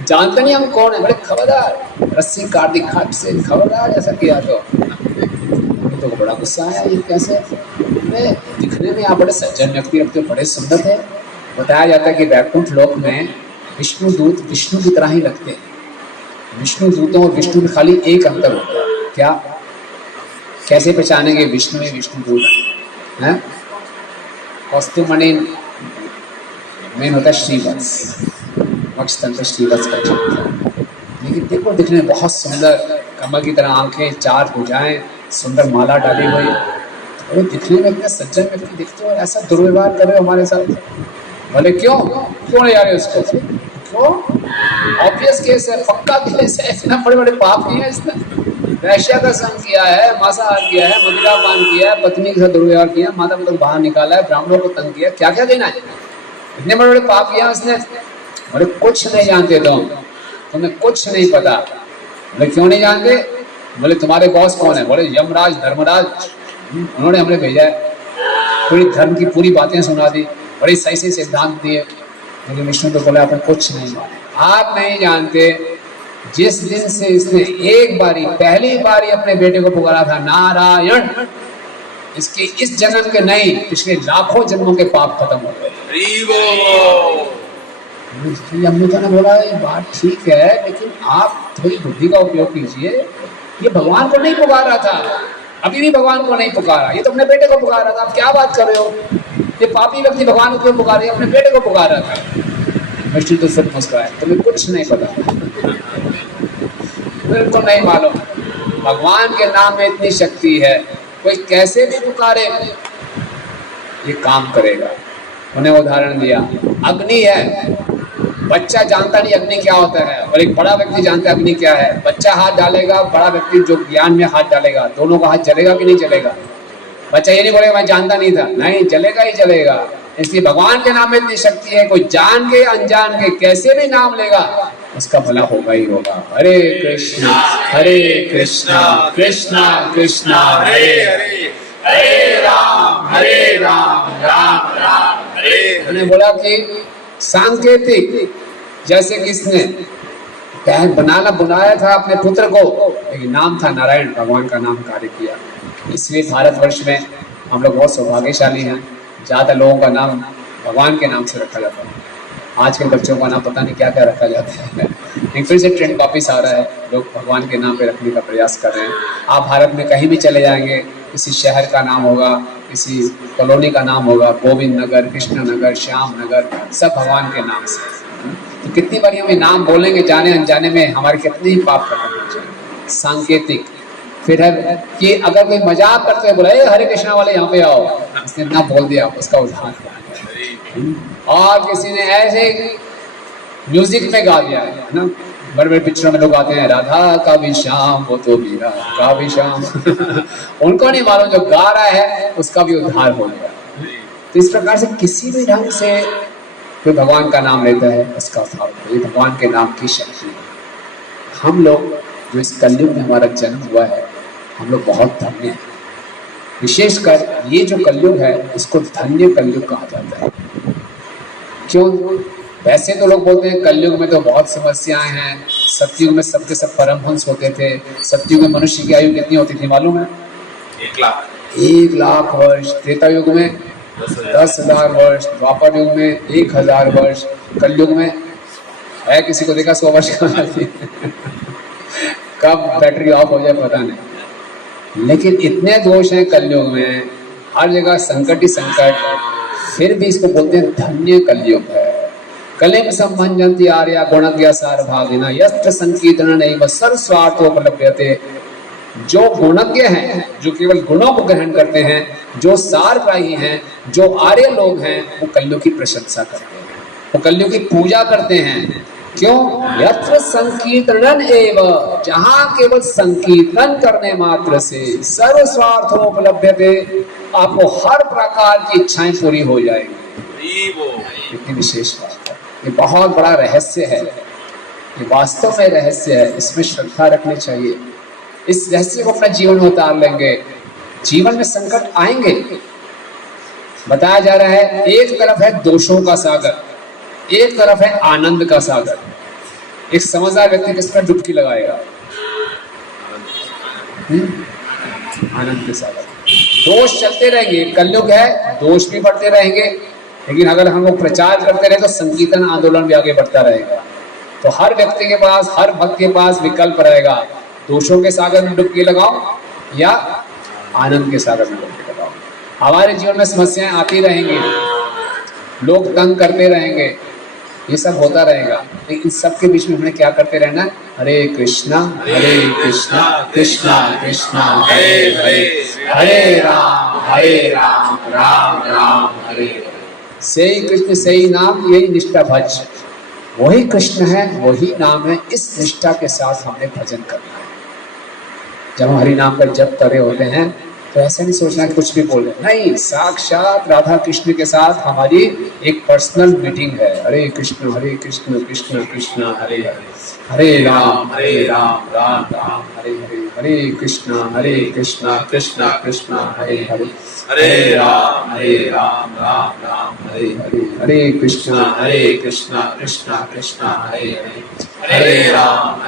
जानते नहीं हम कौन है, बड़े खबरदार, रस्सी काट दी खट से, खबरदार ऐसा किया। तो बड़ा गुस्सा आया, ये कैसे? दिखने में आप बड़े सज्जन व्यक्ति रखते हो, बड़े सुंदर थे। बताया जाता है कि वैकुंठ लोक में विष्णु दूत विष्णु की तरह ही लगते हैं। विष्णु दूतों और विष्णु में खाली एक अंतर होता है। क्या? कैसे पहचानेंगे विष्णु में विष्णु दूत है? कौस्तुभमणि मेन होता है श्रीवत्स, वक्षतंत्र श्रीवत्स का चित्र। लेकिन देखो दिखने में बहुत सुंदर, कमल की तरह आंखें, 4 भुजाएं, सुंदर माला डाली हुई, अरे दिखने में इतने सज्जन व्यक्ति दिखते हो, ऐसा दुर्व्यवहार कर रहे हो हमारे साथ। बोले क्यों नहीं जा रहे उसको? क्यों? ऑब्वियस केस है, पक्का केस है, इतना बड़े बड़े पाप किए हैं इसने। वैश्या का संग किया है, मांसाहार किया है, मदिरा पान किया है, पत्नी के साथ दुर्व्यवहार किया, माता पिता को बाहर निकाला है, ब्राह्मणों को तंग किया, क्या क्या देना है? इतने बड़े बड़े पाप किया उसने। बोले कुछ नहीं जानते तुम्हें कुछ नहीं पता। बोले क्यों नहीं जानते? बोले तुम्हारे बॉस कौन है? बोले यमराज, धर्मराज, उन्होंने हमें भेजा है, पूरी धर्म की पूरी बातें सुना दी, बड़ी सही से सिद्धांत दिए। लेकिन विष्णु तो बोले आपने कुछ नहीं माने, आप नहीं जानते। जिस दिन से इसने एक बारी, पहली बारी अपने बेटे को पुकारा था नारायण, इसके इस जन्म के नहीं, पिछले लाखों जन्मों के पाप खत्म हो गए। अमृता ने बोला ये बात ठीक है, लेकिन आप थोड़ी बुद्धि का उपयोग कीजिए। ये भगवान को नहीं पुकार रहा था, अभी भी भगवान को नहीं पुकारा, ये तो अपने बेटे को पुकार रहा था। आप क्या बात कर रहे हो? ये पापी व्यक्ति भगवान को क्यों पुकार रहे? अपने बेटे को पुकार रहा था। विष्णु तो सिर्फ मुस्कुराए, तुम्हें कुछ नहीं पता, बिल्कुल नहीं मालूम। भगवान के नाम में इतनी शक्ति है, कोई कैसे भी पुकारे ये काम करेगा। उन्हें उदाहरण दिया, अग्नि है, बच्चा जानता नहीं अग्नि क्या होता है, और एक बड़ा व्यक्ति जानता है अग्नि क्या है। बच्चा हाथ डालेगा, बड़ा व्यक्ति जो ज्ञान में हाथ डालेगा, दोनों का हाथ जलेगा कि नहीं जलेगा? बच्चा ये नहीं बोलेगा मैं जानता नहीं था, नहीं, जलेगा ही जलेगा। इसलिए भगवान के नाम में इतनी शक्ति है, कोई जान के अनजान के कैसे भी नाम लेगा उसका भला होगा ही होगा। हरे कृष्णा कृष्णा कृष्णा हरे हरे, हरे राम राम राम हरे हरे। मैंने बोला कि सांकेतिक, जैसे किसने बनाया था अपने पुत्र को, लेकिन नाम था नारायण, भगवान का नाम कार्य किया। इसलिए भारतवर्ष में हम लोग बहुत सौभाग्यशाली हैं, ज़्यादा लोगों का नाम भगवान के नाम से रखा जाता है। आजकल बच्चों का नाम पता नहीं क्या क्या रखा जाता है, लेकिन फिर से ट्रेंड वापिस आ रहा है, लोग भगवान के नाम पे रखने का प्रयास कर रहे हैं। आप भारत में कहीं भी चले जाएंगे, किसी शहर का नाम होगा, किसी कॉलोनी का नाम होगा, गोविंद नगर, कृष्ण नगर, श्याम नगर, सब भगवान के नाम से। तो कितनी बार हम ये नाम बोलेंगे जाने अनजाने में, हमारे कितने ही पाप खत्म हो जाएंगे। सांकेतिक फिर है कि अगर कोई मजाक करते हुए बोला हरे कृष्णा वाले यहाँ पे आओ, उसने ना बोल दिया, उसका उदाहरण। और किसी ने ऐसे म्यूजिक में गा दिया है ना, बड़े बड़े पिक्चरों में लोग आते हैं, राधा का भी श्याम वो तो मीरा का भी श्याम उनको नहीं मालूम जो गा रहा है उसका भी उद्धार हो गया। तो इस प्रकार से किसी भी ढंग से कोई भगवान का नाम लेता है उसका उद्धार होता है। ये भगवान के नाम की शक्ति है। हम लोग जो इस कलयुग में हमारा जन्म हुआ है, हम लोग बहुत धन्य हैं। विशेषकर ये जो कलयुग है इसको धन्य कलयुग कहा जाता है। क्यों? वैसे तो लोग बोलते हैं कलयुग में तो बहुत समस्याएं हैं, सतयुग में सबके सब परमहंस होते थे। सतयुग में मनुष्य की आयु कितनी होती थी मालूम है? 1 लाख वर्ष। त्रेता युग में 10,000 वर्ष, द्वापर युग में 1,000 वर्ष, कलयुग में है किसी को देखा 100 वर्ष कब बैटरी ऑफ हो जाए पता नहीं। लेकिन इतने दोष हैं कलयुग में, हर जगह संकट ही संकट, फिर भी इसको बोलते हैं धन्य कलयुग है। कलिम संभंजन्ति आर्या गुणज्ञ सारभागिना यत्र संकीर्तन नैव सर्वस्वार्थोपलभ्यते। जो गुणज्ञ हैं, जो केवल गुणों को ग्रहण करते हैं, जो सारग्राही हैं, जो आर्य लोग हैं, वो कलयुग की प्रशंसा करते हैं, वो कलयुग की पूजा करते हैं। क्यों? यत्र संकीर्तन एव, जहां केवल संकीर्तन करने मात्र से सर्वस्वार्थोपलभ्यते, आपको हर प्रकार की इच्छाएं पूरी हो जाएंगी। कितनी विशेष बात है, ये बहुत बड़ा रहस्य है, ये वास्तव में रहस्य है, इसमें श्रद्धा रखनी चाहिए। इस रहस्य को अपना जीवन में उतार लेंगे, जीवन में संकट आएंगे। बताया जा रहा है एक तरफ है दोषों का सागर, एक तरफ है आनंद का सागर। एक समझदार व्यक्ति किस पर डुबकी लगाएगा? आनंद के सागर। दोष चलते रहेंगे, कलयुग है, दोष भी बढ़ते रहेंगे, लेकिन अगर हम लोग प्रचार करते रहे तो संकीर्तन आंदोलन भी आगे बढ़ता रहेगा। तो हर व्यक्ति के पास, हर भक्त के पास विकल्प रहेगा, दोषों के सागर में डुबकी लगाओ या आनंद के सागर में डुबकी लगाओ। हमारे जीवन में समस्याएं आती रहेंगी, लोग तंग करते रहेंगे, ये सब होता रहेगा, लेकिन सबके बीच में हमें क्या करते रहना? हरे कृष्णा कृष्णा कृष्णा हरे हरे, हरे राम राम राम हरे हरे। सही कृष्ण सही नाम, यही निष्ठा भज, वही कृष्ण है, वही नाम है। इस निष्ठा के साथ हमने भजन करना है। जब हम हरि नाम का जप कर रहे होते हैं तो ऐसे नहीं सोचना कि कुछ भी बोल रहे, नहीं, साक्षात राधा कृष्ण के साथ हमारी एक पर्सनल मीटिंग है। हरे कृष्ण कृष्ण कृष्ण हरे हरे, हरे राम राम राम हरे हरे, हरे कृष्ण कृष्ण कृष्ण हरे हरे, हरे राम राम राम हरे हरे, हरे कृष्ण कृष्ण कृष्ण हरे हरे, हरे राम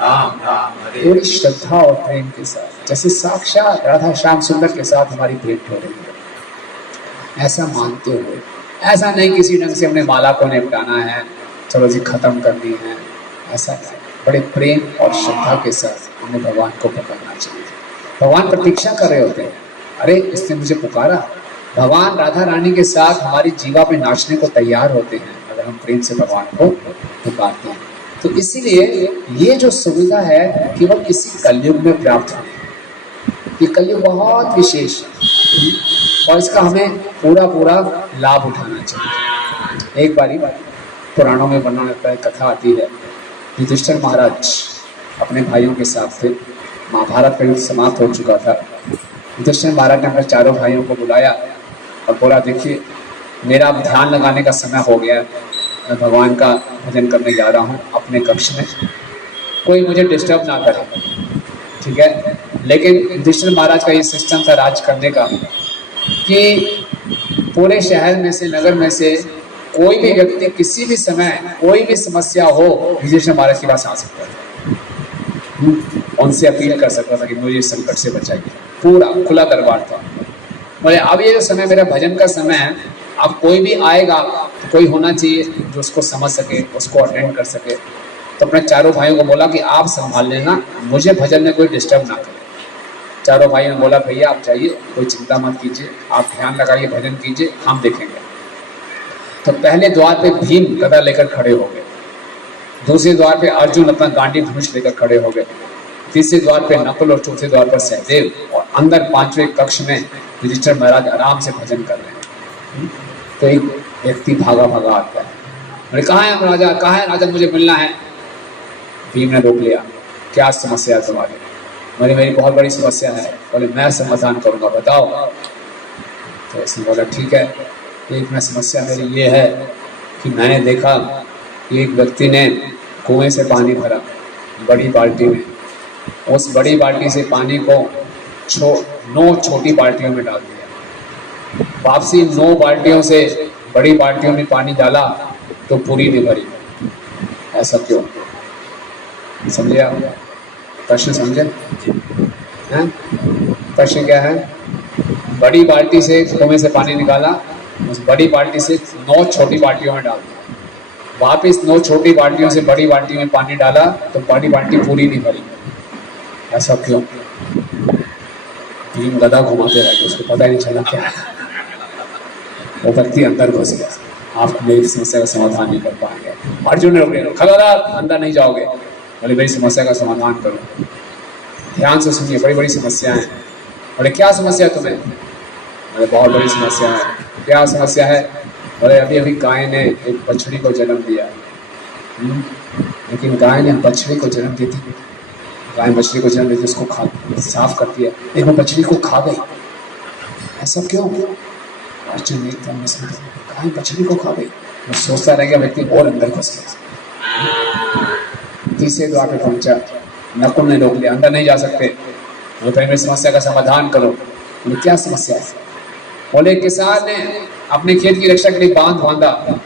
राम राम हरे। थोड़ी श्रद्धा और प्रेम के साथ, जैसे साक्षात राधा श्याम सुंदर के साथ हमारी भेंट हो रही है, ऐसा मानते हुए, ऐसा नहीं किसी ढंग से हमने माला को निपटाना है, चलो जी खत्म करनी है, ऐसा नहीं। बड़े प्रेम और श्रद्धा के साथ हमें भगवान को पकड़ना चाहिए। भगवान प्रतीक्षा कर रहे होते हैं, अरे इसने मुझे पुकारा। भगवान राधा रानी के साथ हमारी जीवा पे नाचने को तैयार होते हैं अगर हम प्रेम से भगवान को पुकारते हैं। तो इसीलिए ये जो सुविधा है केवल इसी कलयुग में प्राप्त हुई है। ये कलयुग बहुत विशेष है और इसका हमें पूरा लाभ उठाना चाहिए। एक बारी पुराणों में वर्णन रहता है, कथा आती है। युधिष्ठिर महाराज अपने भाइयों के साथ थे, महाभारत का युद्ध समाप्त हो चुका था। युधिष्ठिर महाराज ने अपने चारों भाइयों को बुलाया और बोला, देखिए मेरा अब ध्यान लगाने का समय हो गया है, मैं भगवान का भजन करने जा रहा हूँ अपने कक्ष में, कोई मुझे डिस्टर्ब ना करे, ठीक है। लेकिन युधिष्ठिर महाराज का ये सिस्टम था राज करने का कि पूरे शहर में से, नगर में से कोई भी व्यक्ति किसी भी समय कोई भी समस्या हो युधिष्ठिर महाराज के पास आ सकता था, उनसे अपील कर सकता था कि मुझे इस संकट से बचाइए। पूरा खुला दरबार था। बोले अब ये जो समय मेरा भजन का समय है, अब कोई भी आएगा तो कोई होना चाहिए जो उसको समझ सके, उसको अटेंड कर सके। तो अपने चारों भाइयों को बोला कि आप संभाल लेना, मुझे भजन में कोई डिस्टर्ब ना करे। चारों भाइयों ने बोला, भैया आप जाइए, कोई चिंता मत कीजिए, आप ध्यान लगाइए, भजन कीजिए, हम देखेंगे। तो पहले द्वार पे भीम गदा लेकर खड़े हो गए, दूसरे द्वार पे अर्जुन अपना गांडी धनुष लेकर खड़े हो गए, तीसरे द्वार पे नकुल और चौथे द्वार पर सहदेव, और अंदर पांचवें कक्ष में युधिष्ठिर महाराज आराम से भजन कर रहे हैं। तो एक व्यक्ति भागा भागा आता है, बोले कहाँ है राजा, कहाँ है राजा, मुझे मिलना है। भीम ने रोक लिया, क्या समस्या है तुम्हारी? बोले मेरी बहुत बड़ी समस्या है। बोले मैं समाधान करूंगा, बताओ। तो उसने बोला ठीक है, एक मैं समस्या मेरी ये है कि मैंने देखा कि एक व्यक्ति ने कुएं से पानी भरा बड़ी बाल्टी में, उस बड़ी बाल्टी से पानी को 9 छोटी बाल्टियों में डाल दिया, वापसी 9 बाल्टियों से बड़ी बाल्टियों में पानी डाला तो पूरी नहीं भरी। ऐसा क्यों? समझे आप प्रश्न? समझे हैं? प्रश्न क्या है? बड़ी बाल्टी से कुएं से पानी निकाला, उस बड़ी बाल्टी से 9 छोटी बाल्टियों में डाल दिया, वापिस 9 छोटी बाल्टियों से बड़ी बाल्टी में पानी डाला तो बड़ी बाल्टी पूरी नहीं भरी। ऐसा क्यों? भीम गदा घुमाते रह गए, उसको पता ही नहीं चला क्या है। वो व्यक्ति अंदर घुस गया, आप मेरी समस्या का समाधान नहीं कर पाएंगे। अर्जुन ने रोक लिया, खबरदार अंदर नहीं जाओगे। बोले मेरी समस्या का समाधान करो, ध्यान से सुनिए, बड़ी बड़ी समस्या है। बोले क्या समस्या है तुम्हें? बोले बहुत बड़ी समस्या है। क्या समस्या है? बोले अभी अभी गाय ने एक बछड़ी को जन्म दिया, लेकिन गाय ने बछड़ी को जन्म दी थी, गाय बछड़ी को जन्म दी थी, उसको खा साफ कर दिया, लेकिन वो बछड़ी को खा गई। ऐसा क्यों? अर्जुन एकदम गाय बछड़ी को खा गई। वो सोचता रह गया, व्यक्ति और अंदर घुस गया। तीसरे द्वार पे पहुंचा, नकुल ने रोक लिया, अंदर नहीं जा सकते। वो पहले समस्या का समाधान करो। बोले क्या समस्या है? बोले किसान ने अपने खेत की रक्षा के लिए बांध बांधा,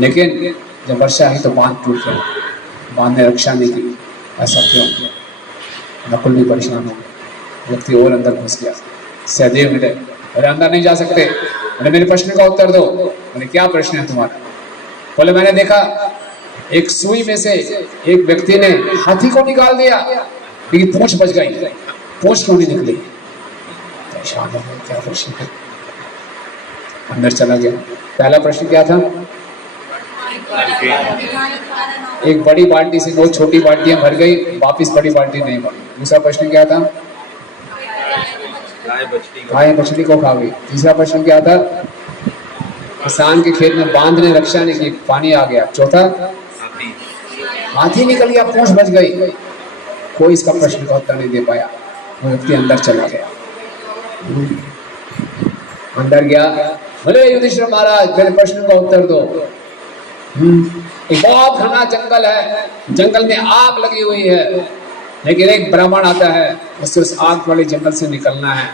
लेकिन जब वर्षा आई तो बांध टूट गया, बांध ने रक्षा नहीं की। ऐसा क्यों? नकुल भी परेशान हो गया, व्यक्ति और अंदर घुस गया। सहदेव मिले, अरे अंदर नहीं जा सकते। बोले मेरे प्रश्न का उत्तर दो। बोले क्या प्रश्न है तुम्हारा? बोले मैंने देखा एक सुई में से एक व्यक्ति ने हाथी को निकाल दिया, लेकिन पूंछ बच गई, पूंछ क्यों नहीं निकली? परेशान हो गया, क्या प्रश्न है? अंदर चला गया। पहला प्रश्न क्या था? एक बड़ी बाल्टी से 9 छोटी बाल्टियां भर गई, वापिस बड़ी बाल्टी नहीं भरी। दूसरा प्रश्न क्या था? गाय बछड़ी को खा गई। तीसरा प्रश्न क्या था? किसान के खेत में बांध ने रक्षा नहीं की, पानी आ गया। चौथा हाथी निकल गया, पूंछ बच गई। कोई इसका प्रश्न का उत्तर नहीं दे पाया। वो व्यक्ति अंदर चला गया। अंदर गया, बोले युधिष्ठिर महाराज मेरे प्रश्न का उत्तर दो। एक बहुत घना जंगल है, जंगल में आग लगी हुई है, लेकिन एक ब्राह्मण आता है, उससे उस आग वाले जंगल से निकलना है।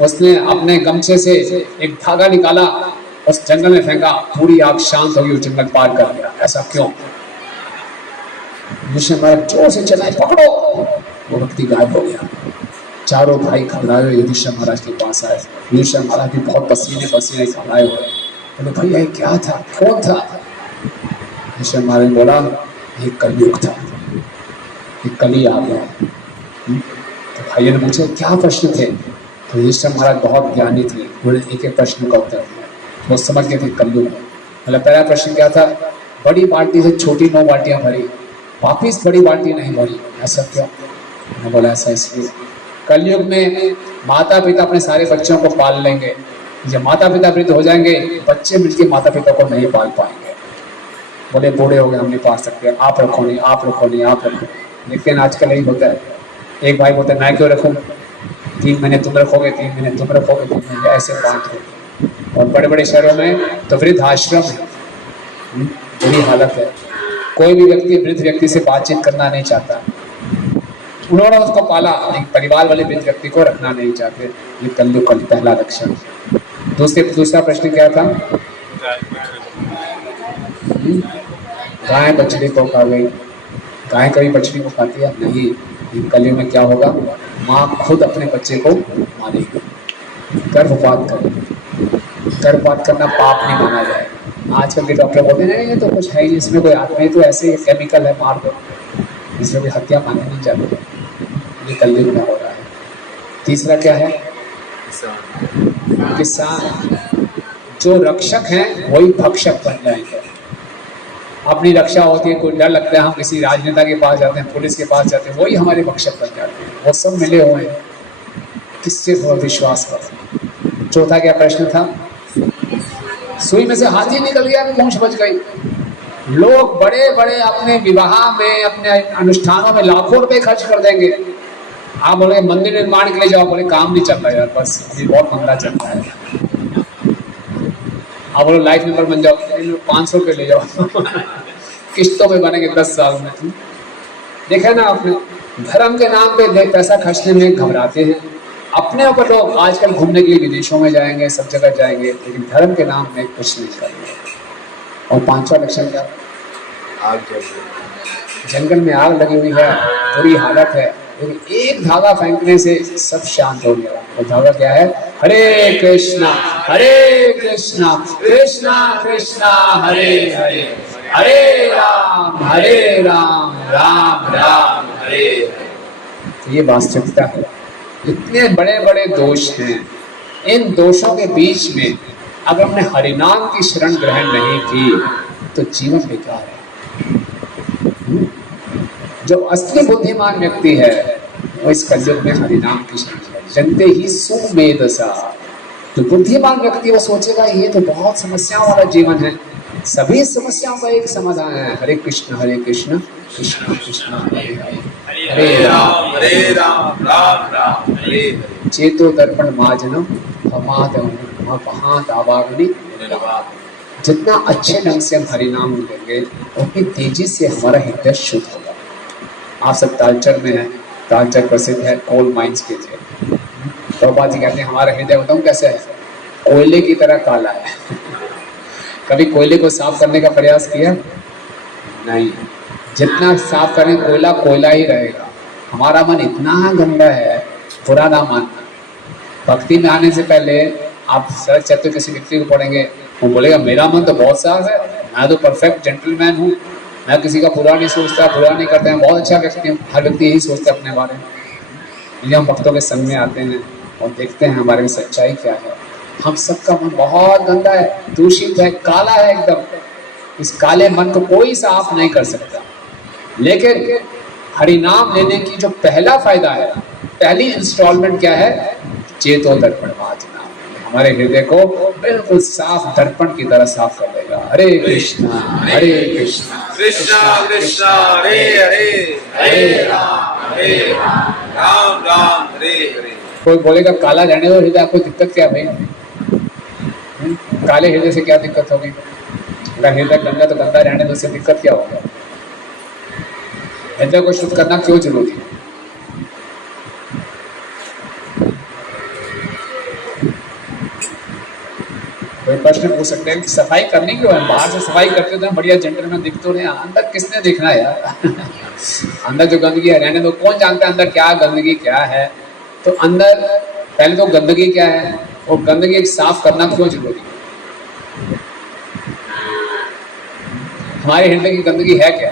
उसने अपने गमछे से एक धागा निकाला, उस जंगल में फेंका, पूरी आग शांत होगी, जंगल पार कर गया। ऐसा क्यों? युधिष्ठिर महाराज जोर से चलाए, पकड़ो। वो व्यक्ति गायब हो गया। चारों भाई घबराए हुए युधिष्ठिर महाराज के पास आए। युधिष्ठिर महाराज भी बहुत पसीने पसीने घबराए हुए। बोले भैया ये क्या था, कौन था? युधिष्ठिर महाराज बोला ये कलयुग था, ये कली आ गया। तो भाइयों ने पूछा क्या प्रश्न थे? तो युधिष्ठिर महाराज बहुत ज्ञानी थे, बोले एक एक प्रश्न का उत्तर दिया। वो समझ गए थे कलयुग। मतलब पहला प्रश्न क्या था? बड़ी बाल्टी से छोटी 9 बाल्टियां भरी, वापिस बड़ी बाल्टी नहीं भरी। ऐसा क्यों? मैंने बोला ऐसा इसलिए कलयुग में माता पिता अपने सारे बच्चों को पाल लेंगे, जब माता पिता वृद्ध हो जाएंगे, बच्चे मिलकर माता पिता को नहीं पाल पाएंगे। बोले बूढ़े हो गए हम नहीं पा सकते, आप रखो नहीं, आप रखो नहीं, आप रखो। लेकिन आजकल यही होता है, एक भाई बोलता है मैं क्यों रखूँ, 3 महीने तुम रखोगे, 3 महीने तुम रखोगे, 3 महीने ऐसे बांट होते। और बड़े बड़े शहरों में तो वृद्ध आश्रम है, बुरी हालत है। कोई भी व्यक्ति वृद्ध व्यक्ति से बातचीत करना नहीं चाहता, उन्होंने उसको पाला, एक परिवार वाले वृद्ध व्यक्ति को रखना नहीं चाहते। ये कलयुग का पहला लक्षण। दूसरा प्रश्न क्या था? गाय बछड़ी को खा गई। गाय कभी बछड़ी को खाती है? नहीं। कलयुग में क्या होगा? माँ खुद अपने बच्चे को मारेगी, गर्भपात करेगी। गर्भपात करना पाप नहीं माना जाए। आजकल के डॉक्टर बोलते हैं ये तो कुछ है ही, इसमें कोई आत्मा ही तो ऐसे ही केमिकल है, मार दो, इसमें कोई हत्या मानी नहीं जाती। ये कलयुग में हो रहा है। तीसरा क्या है? किसान। जो रक्षक हैं वही भक्षक बन जाएंगे। अपनी रक्षा होती है, कोई डर लगता है, हम किसी राजनेता के पास जाते हैं, पुलिस के पास जाते हैं, वही हमारे भक्षक बन जाते हैं। वो सब मिले हुए हैं, किससे विश्वास कर। चौथा क्या प्रश्न था? सुई में से हाथी निकल गया, पूंछ बच गई। लोग बड़े बड़े अपने विवाह में, अपने अनुष्ठानों में लाखों रुपए खर्च कर देंगे। आप बोले मंदिर निर्माण के लिए जाओ, बोले काम नहीं चल रहा यार, बस अभी बहुत मंदा चल रहा है। आप बोलो लाइफ मेंबर बन जाओ, 500 रुपये ले जाओ किस्तों में बनेंगे 10 साल में। देखा ना आपने, धर्म के नाम पे पैसा खर्चने में घबराते हैं। अपने ऊपर लोग आजकल घूमने के लिए विदेशों में जाएंगे, सब जगह जाएंगे, लेकिन धर्म के नाम में कुछ नहीं करेंगे। और पांचवा लक्षण क्या? आग जल रही। जंगल में आग लगी हुई है, बुरी हालत है, लेकिन एक धागा फेंकने से सब शांत हो गया। वो धागा क्या है? हरे कृष्णा कृष्णा कृष्णा हरे हरे, हरे राम राम राम हरे हरे। ये वास्तविकता है। इतने बड़े बड़े दोष हैं, इन दोषों के बीच में अगर हमने हरिनाम की शरण ग्रहण नहीं की तो जीवन बेकार है। जो असली बुद्धिमान व्यक्ति है वो इस कलयुग में हरिनाम की शरण जनते ही सुमेधसा। जो बुद्धिमान व्यक्ति वो सोचेगा ये तो बहुत समस्याओं वाला जीवन है, सभी समस्याओं का एक समाधान है, हरे कृष्ण कृष्ण कृष्ण हरे हरे, हरे राम राम राम हरे हरे। चेतो दर्पण माजनम आवागनी। जितना अच्छे ढंग से हम हरिनाम लेंगे उतनी तेजी से हमारा हृदय शुद्ध होगा। आप सब तालचर में हैं, तालचर प्रसिद्ध है कोल माइंस के लिए। प्रभुपाद जी कहते हैं हमारा हृदय बताऊं कैसे है? कोयले की तरह काला है कभी कोयले को साफ करने का प्रयास किया? नहीं। जितना साफ करें कोयला कोयला ही रहेगा। हमारा मन इतना गंदा है, बुरा ना मानना। भक्ति में आने से पहले आप सर चैत्य किसी व्यक्ति को पढ़ेंगे, वो बोलेगा मेरा मन तो बहुत साफ है, मैं तो परफेक्ट जेंटलमैन हूँ, मैं किसी का बुरा नहीं सोचता, बुरा नहीं करता, मैं बहुत अच्छा व्यक्ति हूँ। हर व्यक्ति यही सोचता है अपने बारे में। यदि हम भक्तों के संग में आते हैं और देखते हैं हमारे में सच्चाई क्या है, हम सबका मन बहुत गंदा है, दूषित है, काला है एकदम। इस काले मन को कोई साफ नहीं कर सकता। लेकिन हरिनाम लेने की जो पहला फायदा है, पहली इंस्टॉलमेंट क्या है? चेतो दर्पण वाजना। हमारे हृदय को बिल्कुल साफ दर्पण की तरह साफ कर देगा। हरे कृष्णा कृष्णा कृष्णा हरे हरे, हरे राम राम राम हरे हरे। कोई बोलेगा काला रहने दो हृदय, आपको दिक्कत क्या भाई? काले हृदय से क्या दिक्कत होगी? अगर हृदय गंदा तो गंदा रहने दो, उससे दिक्कत क्या होगा? हृदय को शुद्ध करना क्यों जरूरी है? कोई प्रश्न पूछ सकते हैं कि सफाई करनी क्यों है? बाहर से सफाई करते तो बढ़िया जेंटलमैन दिख तो रहे, अंदर किसने देखना है यार? अंदर जो गंदगी है रहने दो। कौन जानता है अंदर क्या गंदगी क्या है? तो अंदर पहले तो गंदगी क्या है और गंदगी साफ करना क्यों जरूरी है? हमारे हृदय की गंदगी है क्या?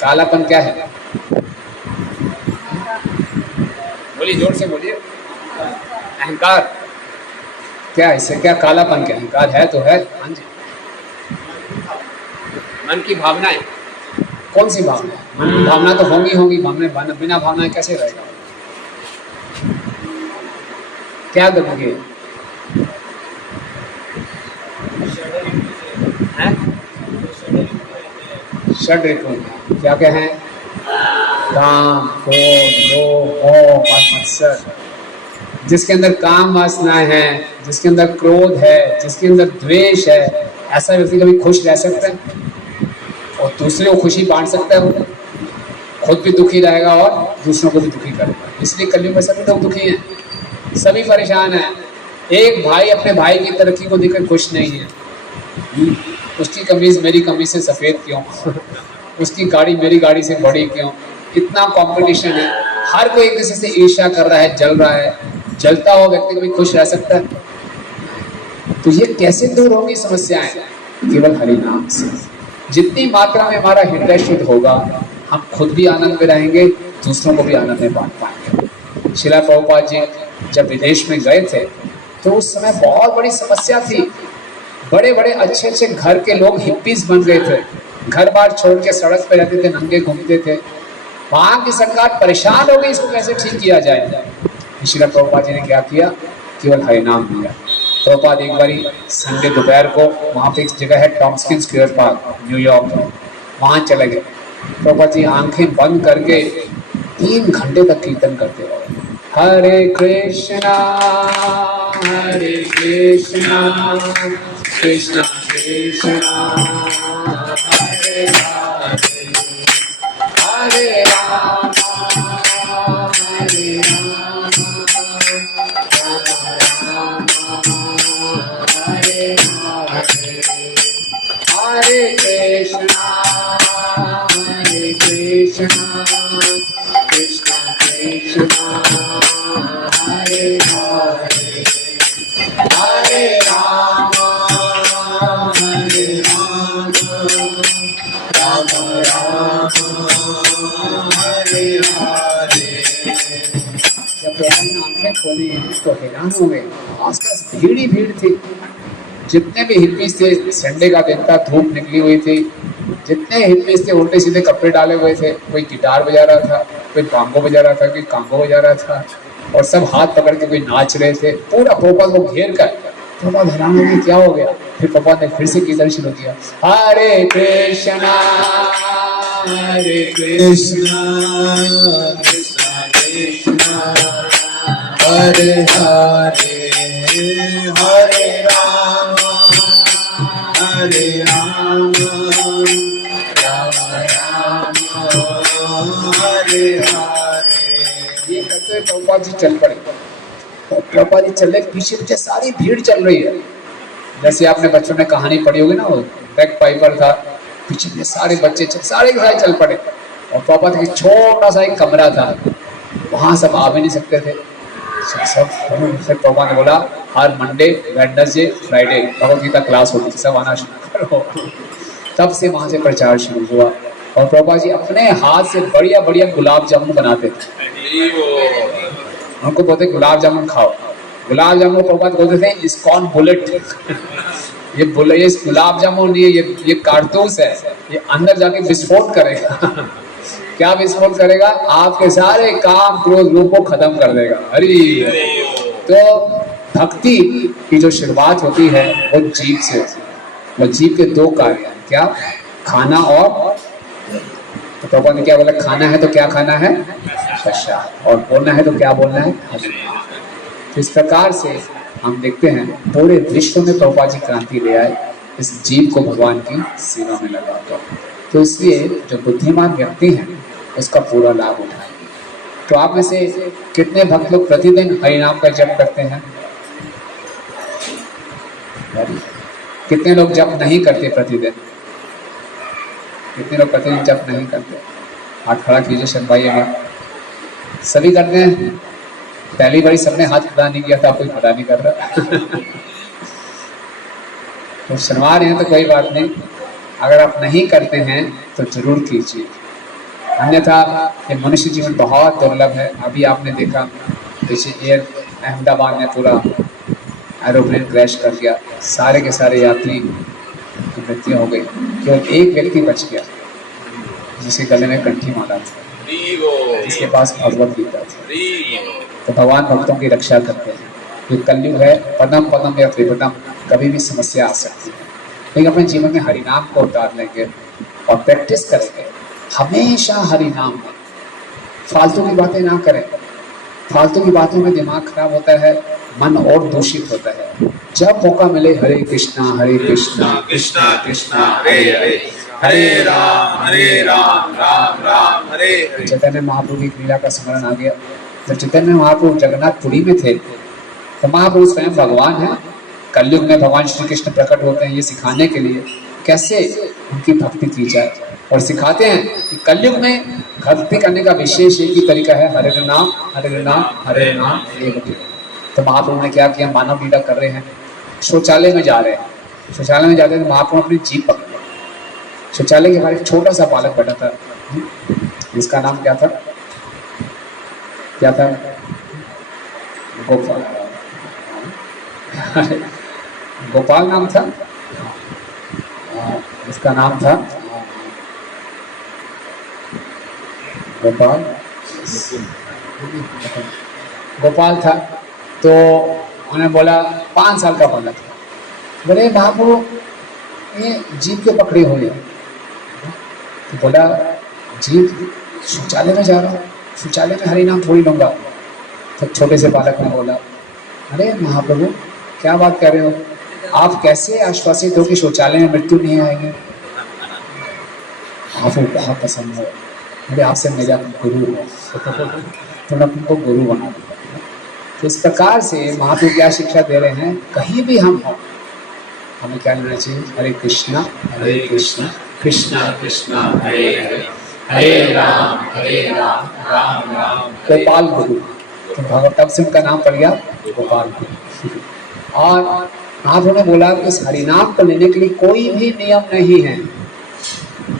कालापन क्या है? बोलिए, जोर से बोलिए। अहंकार क्या है? इससे क्या कालापन क्या? अहंकार है तो है। हाँ जी। मन की भावनाएं, कौन सी भावना? मन की भावना तो होंगी भावना बिना भावनाएं कैसे रहेगा? क्या गंदगी? हैं? षड ऋतु क्या क्या है? काम, क्रोध, लोभ, मोह, मद, मत्सर। जिसके अंदर काम वासनाएं हैं, जिसके अंदर क्रोध है, जिसके अंदर द्वेष है, ऐसा व्यक्ति कभी खुश रह सकता है और दूसरे को खुशी बांट सकता है? वो खुद भी दुखी रहेगा और दूसरों को भी दुखी करेगा। इसलिए कलयुग में सभी लोग दुखी हैं, सभी परेशान हैं। एक भाई अपने भाई की तरक्की को देखकर खुश नहीं है। उसकी कमीज मेरी कमीज से सफेद क्यों? उसकी गाड़ी मेरी गाड़ी से बड़ी क्यों? कितना कंपटीशन है, हर कोई एक दूसरे से ईर्ष्या कर रहा है, जल रहा है। जलता हुआ व्यक्ति कभी खुश रह सकता है? तो ये कैसे दूर होगी समस्याएं? केवल हरि नाम से। जितनी मात्रा में हमारा हृदय शुद्ध होगा, हम खुद भी आनंद में रहेंगे, दूसरों को भी आनंद में बांट पाएंगे। श्रील प्रभुपाद जी जब विदेश में गए थे तो उस समय बहुत बड़ी समस्या थी। बड़े बड़े अच्छे अच्छे घर के लोग हिप्पीज बन गए थे, घर बार छोड़ के सड़क पे रहते थे, नंगे घूमते थे। वहां की सरकार परेशान हो गई, इसको कैसे ठीक किया जाए। श्रील प्रभुपाद जी ने क्या किया? केवल हरि नाम दिया। प्रभुपाद एक बारी संडे दोपहर को वहाँ पे एक जगह है टॉम्स्किन स्क्वायर पार्क, न्यूयॉर्क में, वहाँ चले गए। प्रभुपाद जी आंखें बंद करके 3 घंटे तक कीर्तन करते रहे। हरे कृष्णा कृष्णा कृष्णा हरे हरे, हरे राम हरे राम, राम राम हरे हरे, हरे कृष्णा कृष्णा कृष्णा हरे हरे, हरे राम राम राम हरे हरे। जब प्रभु ने आंखें खोली तो हैरान हो गए, आसपास भीड़ ही भीड़ थी। जितने भी हिप्पीज थे, संडे का दिन था, धूप निकली हुई थी, जितने हिप्पीज थे उल्टे सीधे कपड़े डाले हुए थे। कोई गिटार बजा रहा था, कोई बांगो बजा रहा था, कोई कांगो बजा रहा था, और सब हाथ पकड़ के कोई नाच रहे थे। पूरा प्रभुपाद को घेर कर प्रभुपाद हैरान हो गए, क्या हो गया। फिर प्रभुपाद ने फिर से कीर्तन शुरू किया, हरे कृष्णा कृष्णा कृष्णा हरे हरे, हरे राम राम हरे हरे। ये कहते प्रभुपाद जी चल पड़े। प्रभुपाद जी चले, पीछे पीछे सारी भीड़ चल रही है। जैसे आपने बच्चों में कहानी पढ़ी होगी ना, वो बैक पाइपर था, पीछे पीछे सारे बच्चे सारे के सारे चल पड़े। और प्रभुपाद का छोटा सा एक कमरा था, वहां सब आ भी नहीं सकते थे। सब फिर प्रभुपाद ने बोला, हर Monday, Wednesday, Friday Bhagavad Gita class होती थी, सब आना शुरू करो। तब से वहां से प्रचार शुरू हुआ। और प्रभुपाद जी अपने हाथ से बढ़िया बढ़िया गुलाब जामुन बनाते थे। उनको बोलते गुलाब जामुन खाओ। गुलाब जामुन प्रभुपाद बोलते थे इस्कॉन बुलेट। ये गुलाब जामुन ये कारतूस है, ये अंदर जाके विस्फोट करेगा। क्या विस्फोट करेगा? आपके सारे काम क्रोध लोभ को खत्म कर देगा। हरि। तो भक्ति की जो शुरुआत होती है वो जीव से होती है। वो जीव के 2 कार्य हैं, क्या? खाना और, तो प्रभु ने क्या बोला? खाना है तो क्या खाना है? प्रसाद। और बोलना है तो क्या बोलना है? तो इस प्रकार से हम देखते हैं पूरे विश्व में प्रभुपाद जी क्रांति ले आए, इस जीव को भगवान की सेवा में लगाकर। तो इसलिए जो बुद्धिमान व्यक्ति हैं उसका पूरा लाभ उठाएंगे। तो आप में से कितने भक्त लोग प्रतिदिन हरिनाम का जप करते हैं? कितने लोग जप नहीं करते प्रतिदिन? कितने लोग प्रतिदिन जप नहीं करते? हाथ खड़ा कीजिए शरण भाई। अगर सभी करते हैं, पहली बारी सबने हाथ खड़ा नहीं किया था, कोई खड़ा नहीं कर रहा। तो शर्मा रहे हैं तो कोई बात नहीं, अगर आप नहीं करते हैं तो जरूर कीजिए, अन्यथा ये मनुष्य जीवन बहुत दुर्लभ है। अभी आपने देखा पीछे एयर अहमदाबाद में पूरा एरोप्लेन क्रैश कर गया, सारे के सारे यात्री की मृत्यु हो गई, केवल एक व्यक्ति बच गया जिसके गले में कंठी माला था, जिसके पास भगवत गीता थी। तो भगवान भक्तों की रक्षा करते हैं। ये कलयुग है, पदम पदम या त्रिपदम, कभी भी समस्या आ सकती है। लेकिन अपने जीवन में हरि नाम को उतार लेंगे और प्रैक्टिस करेंगे हमेशा हरि नाम में। फालतू की बातें ना करें, फालतू की बातों में दिमाग खराब होता है, मन और दूषित होता है। जब मौका मिले हरे कृष्णा कृष्णा कृष्णा कृष्णा हरे हरे, हरे राम राम राम हरे हरे। चैतन्य महाप्रभु की लीला का स्मरण आ गया। जब चैतन्य महाप्रभु जगन्नाथपुरी में थे तो महाप्रभु स्वयं भगवान है। कलयुग में भगवान श्री कृष्ण प्रकट होते हैं ये सिखाने के लिए कैसे उनकी भक्ति की जाए, और सिखाते हैं कि कलयुग में भक्ति करने का विशेष एक ही तरीका है, हरे नाम हरे नाम हरे नाम एक ही। तो महाप्रभु ने क्या किया, मानव लीला कर रहे हैं, शौचालय में जा रहे हैं, शौचालय में जाते हैं तो महाप्रभु अपनी जीप पकड़, शौचालय के बाहर एक छोटा सा बालक बैठा था, जिसका नाम क्या था, क्या था, गोपाल, गोपाल नाम था, इसका नाम था गोपाल, गोपाल था। तो उन्हें बोला 5 साल का बालक था, बोले बाबू ये जीप के पकड़े हुए, तो बोला जीप शौचालय में जा रहा हूँ, शौचालय में हरि नाम थोड़ी लूंगा। तो छोटे से बालक ने बोला अरे महाप्रभु क्या बात कर रहे हो, आप कैसे आश्वासित हो कि शौचालय में मृत्यु नहीं आएगी। आपको बहुत पसंद है, अरे आपसे मेरा गुरु है तो मैं तुमको गुरु बना दूंगा। तो इस प्रकार से महाप्रभु क्या शिक्षा दे रहे हैं, कहीं भी हम हो हमें क्या लेना चाहिए, हरे कृष्णा कृष्णा कृष्णा हरे हरे, हरे राम राम राम। गोपाल गुरु, तो भगवत तब से उनका नाम पड़ गया गोपाल गुरु। और महाप्रभु ने बोला कि इस हरिनाम को लेने के लिए कोई भी नियम नहीं है,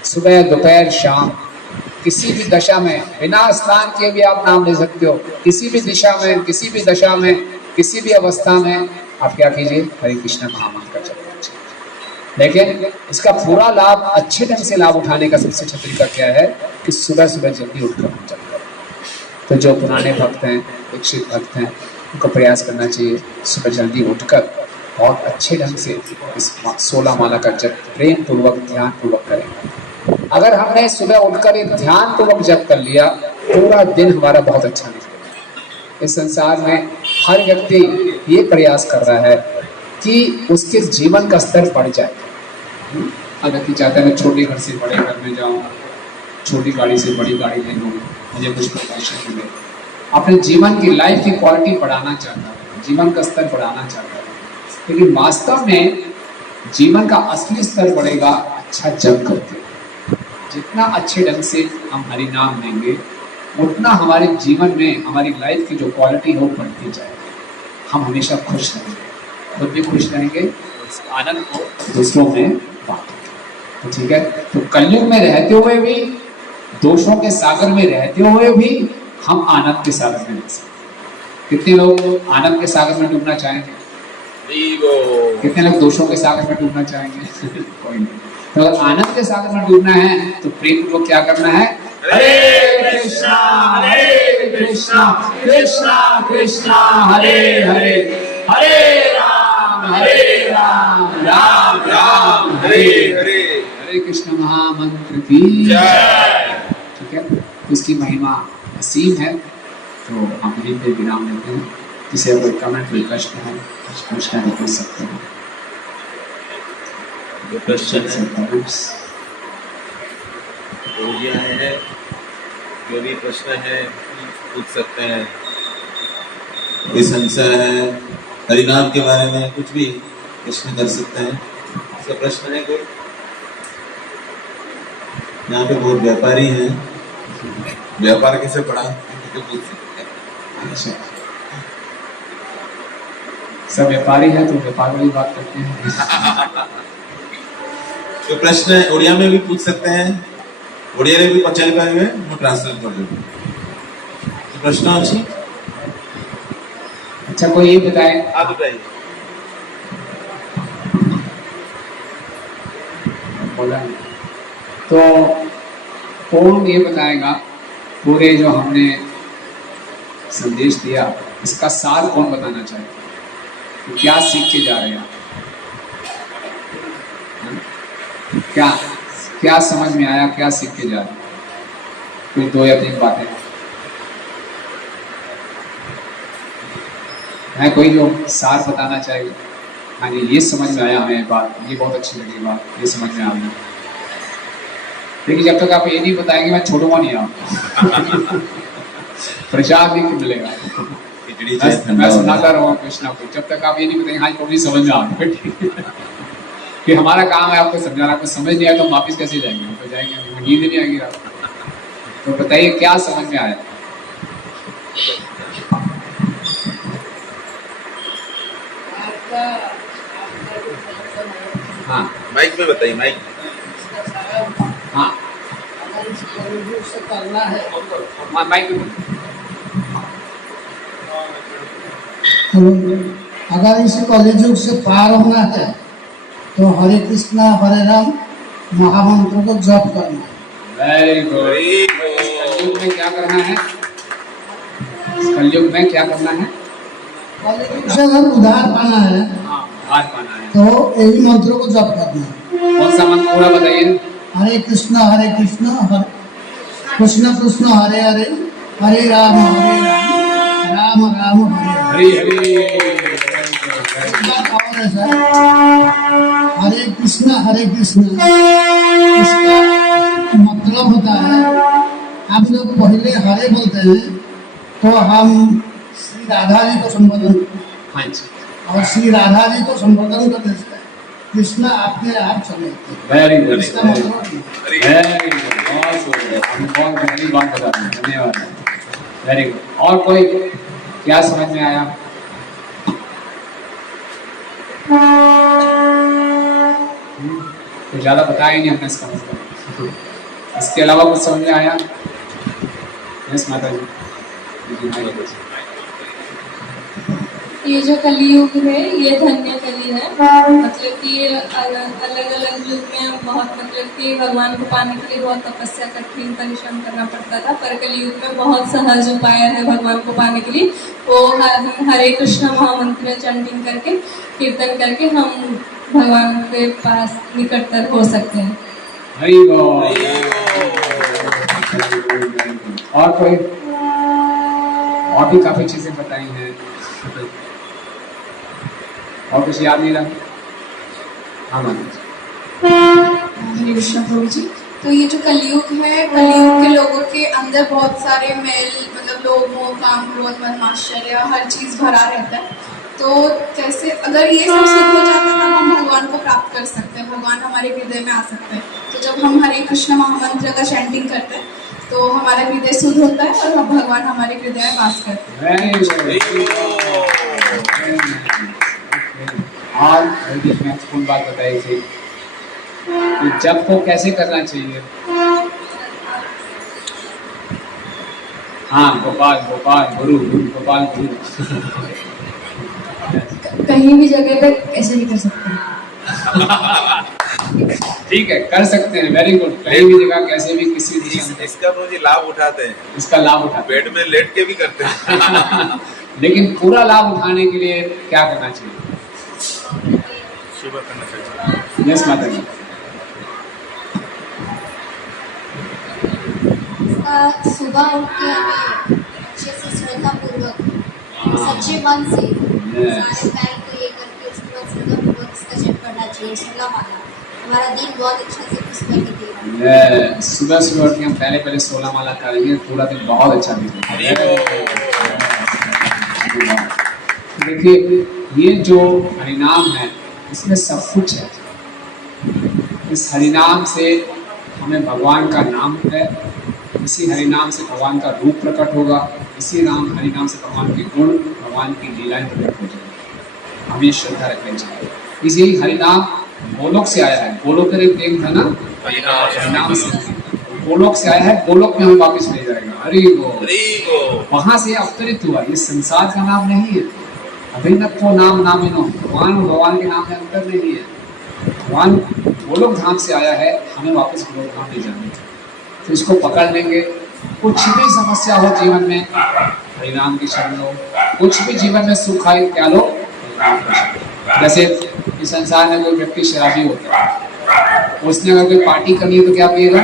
सुबह दोपहर शाम किसी भी दशा में बिना स्नान किए भी आप नाम ले सकते हो, किसी भी दिशा में, किसी भी दशा में, किसी भी अवस्था में आप क्या कीजिए, हरे कृष्ण महामंत्र का जप कीजिए। लेकिन इसका पूरा लाभ, अच्छे ढंग से लाभ उठाने का सबसे अच्छा तरीका क्या है कि सुबह सुबह जल्दी उठकर हम जप करें। तो जो पुराने भक्त हैं, दीक्षित भक्त हैं, उनको प्रयास करना चाहिए सुबह जल्दी उठकर बहुत अच्छे ढंग से इस 16 माला का जप प्रेम पूर्वक ध्यान पूर्वक करें। अगर हमने सुबह उठकर एक ध्यान पूर्वक जप कर लिया, पूरा दिन हमारा बहुत अच्छा निकलेगा। इस संसार में हर व्यक्ति ये प्रयास कर रहा है कि उसके जीवन का स्तर बढ़ जाए। हर व्यक्ति चाहता है मैं छोटे घर से बड़े घर में जाऊँ, छोटी गाड़ी से बड़ी गाड़ी ले लूँ, मुझे कुछ प्रमोशन मिले, अपने जीवन की लाइफ की क्वालिटी बढ़ाना चाहता है, जीवन का स्तर बढ़ाना चाहता है। लेकिन वास्तव में जीवन का असली स्तर बढ़ेगा अच्छा जप करके। जितना अच्छे ढंग से हम हरि नाम लेंगे उतना हमारे जीवन में हमारी लाइफ की जो क्वालिटी है वो बढ़ती जाएगी। हम हमेशा खुश रहेंगे, खुद भी खुश रहेंगे, उस आनंद को दूसरों में बांटेंगे। तो ठीक है, तो कलयुग में रहते हुए भी, दोषों के सागर में रहते हुए भी हम आनंद के सागर में रह सकते। कितने लोग आनंद के सागर में डूबना चाहेंगे, कितने लोग दोषों के सागर में डूबना चाहेंगे? कोई नहीं। तो अगर आनंद के सागर में डूबना है तो प्रेम पूर्वक क्या करना है, हरे कृष्णा कृष्णा कृष्णा हरे हरे, हरे राम राम राम हरे हरे। हरे कृष्ण महामंत्र की जय। ठीक है, इसकी महिमा असीम है। तो हम यहीं पे विराम लेते हैं। किसी कोई कमेंट, कोई प्रश्न है, कुछ पूछना है पूछ सकते हैं। जो प्रश्न है, जो भी प्रश्न है पूछ सकते हैं। कोई संशय है हरिनाम के बारे में, कुछ भी प्रश्न कर सकते हैं। इसका प्रश्न है कोई? यहाँ पे बहुत व्यापारी हैं, व्यापार कैसे बढ़ा पूछ सकते हैं। अच्छा, सब व्यापारी है तो व्यापार वाली बात करते हैं। तो प्रश्न है उड़िया में भी पूछ सकते हैं, उड़िया में भी पचास रुपये में मैं ट्रांसलेट कर दूँ। तो प्रश्न अच्छी। अच्छा, कोई ये बताए, आप बताइए। बोला तो कौन ये बताएगा, पूरे जो हमने संदेश दिया इसका सार कौन बताना चाहेगा, तो क्या सीख के जा रहे हैं आप? क्या क्या समझ में आया, क्या सीख के जा रहे? कोई 2 या 3 बातें है, कोई जो सार बताना चाहिए? हाँ जी, ये समझ में आया हमें बात, ये बहुत अच्छी लगी बात, ये समझ में आ गई। लेकिन जब तक आप ये नहीं बताएंगे मैं छोड़ूंगा नहीं आपको। प्रसाद नहीं मिलेगा। मैं सुनाता रहूँ कृष्णा को, जब तक आप ये नहीं बताएंगे हाँ प्रभु समझ में आ गया। कि हमारा काम है आपको समझाना, आपको समझ नहीं आया तो हम वापिस कैसे जाएंगे? हम तो जाएंगे नहीं, नींद नहीं आएगी आपको। तो बताइए क्या समझ में आया? हाँ माइक में बताइए, माइक। हाँ करना है, माइक में। अगर इस कलियुग से पार होना है तो हरे कृष्णा हरे राम महामंत्र को जप करना है। Very good. कलयुग में क्या करना है? कलयुग में क्या करना है? कलियुग से अगर उद्धार पाना है हाँ, उद्धार पाना है तो यही मंत्रों को जप करना है। कौन सा मंत्र पूरा बताइए? हरे कृष्णा कृष्ण कृष्ण हरे हरे, हरे राम राम राम हरे हरे। हरी हरी। एक बात और है सर, हरे कृष्ण इसका मतलब होता है, हम लोग पहले हरे बोलते हैं तो हम श्री राधा जी को संबोधन करते हैं, हाँ जी, और श्री राधा जी को संबोधन करते हैं कृष्ण अपने आप समझते हैं। वेरी गुड, इसका मतलब वेरी गुड, बहुत सुंदर, आपने बहुत गहरी बात बता दी, धन्यवाद। Very good. और कोई क्या समझ में आया? तो ज्यादा बताया ही नहीं हमने इसका मतलब। इसके अलावा कुछ समझ में आया? यस माता जी। ये जो कलियुग है ये धन्य कली है, मतलब कि अलग अलग युग में बहुत, मतलब कि भगवान को पाने के लिए बहुत तपस्या, कठिन परिश्रम करना पड़ता था, पर कलियुग में बहुत सहज उपाय है भगवान को पाने के लिए। वो हरे कृष्ण महामंत्र चैंटिंग करके, कीर्तन करके हम भगवान के पास निकटतर हो सकते हैं। हरि बोल। और कोई? और भी काफी चीजें बताई हैं, और कुछ याद नहीं रहा? हाँ हरे कृष्ण प्रभु जी। तो ये जो कलयुग है, कलयुग के लोगों के अंदर बहुत सारे मेल, मतलब लोभ मोह काम क्रोध मद माश्चर्य हर चीज भरा रहता है। तो कैसे अगर ये सब सिद्ध हो जाता है तब हम भगवान को प्राप्त कर सकते हैं, भगवान हमारे हृदय में आ सकते हैं। तो जब हम हरे कृष्ण महामंत्र का चैंटिंग करते हैं तो हमारा हृदय शुद्ध होता है और हम भगवान हमारे हृदय में वास करते हैं। और एक महत्वपूर्ण बात बताई थी कि जप को कैसे करना चाहिए। हाँ, गोपाल गोपाल गुरु, गोपाल गुरु। कहीं भी जगह पे कैसे भी कर सकते हैं। ठीक है, कर सकते हैं, वेरी गुड। कहीं भी जगह कैसे भी किसी भी इसका मुझे लाभ उठाते हैं, इसका लाभ उठाते बेड में लेट के भी करते हैं। हैं। लेकिन पूरा लाभ उठाने के लिए क्या करना चाहिए? सुबह करना चाहिए। यस माता जी। सुबह उठ के हमें अच्छे से श्रद्धा पूर्वक सच्चे मन से सारे पैर को ये करके उसके बाद श्रद्धा पूर्वक इसका जप करना चाहिए। 16 माला हमारा दिन बहुत अच्छा से खुश करके देगा। सुबह सुबह उठ के हम पहले 16 माला करेंगे, पूरा दिन बहुत अच्छा बीतेगा। देखिए, ये जो हरिनाम है इसमें सब कुछ है। इस हरिनाम से हमें भगवान का नाम है, इसी हरिनाम से भगवान का रूप प्रकट होगा, इसी हरिनाम से भगवान के गुण, भगवान की लीलाएं प्रकट हो जाएंगी। हमें श्रद्धा रखनी चाहिए। इसी हरिनाम गोलोक से आया है, गोलोक का प्रेम था ना, हरिनाम से गोलोक से आया है, गोलोक में हमें वापस ले जाएगा। हरि बोल। वहां से अवतरित हुआ, ये संसार का नाम नहीं है। अभिन्नत्व नाम नामिनो, भगवान के नाम में अंतर नहीं है। भगवान गोलोक धाम से आया है, हमें वापस गोलोक धाम ले जाना है। तो इसको पकड़ लेंगे, कुछ भी समस्या हो जीवन में हरिनाम की शरण लो, कुछ भी जीवन में सुख आए क्या लो। जैसे इस संसार में कोई व्यक्ति शराबी होता है, उसने अगर कोई पार्टी करनी है तो क्या पिएगा?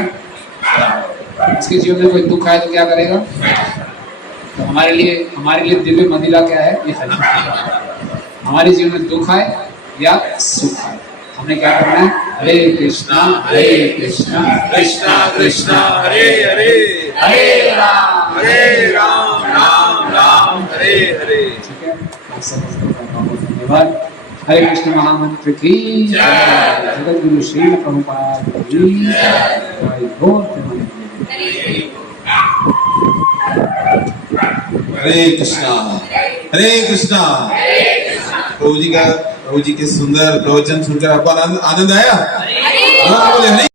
उसके जीवन में कोई दुख आए तो क्या करेगा? तो हमारे लिए दिव्य मदिरा क्या है? ये खलीफा। हमारे जीवन में दुख आए या सुख आए, हमने क्या करना है? हरे कृष्णा कृष्णा कृष्णा हरे हरे हरे राम राम राम हरे हरे। ठीक है, आप सबको बहुत धन्यवाद। हरे कृष्ण महामंत्र की जय। जगत गुरु श्री प्रभुपाद की जय। गौर प्रेमानंद। हरे कृष्णा हरे कृष्णा। प्रभु जी के सुंदर प्रवचन सुनकर आपको आनंद आया? बोले हरे।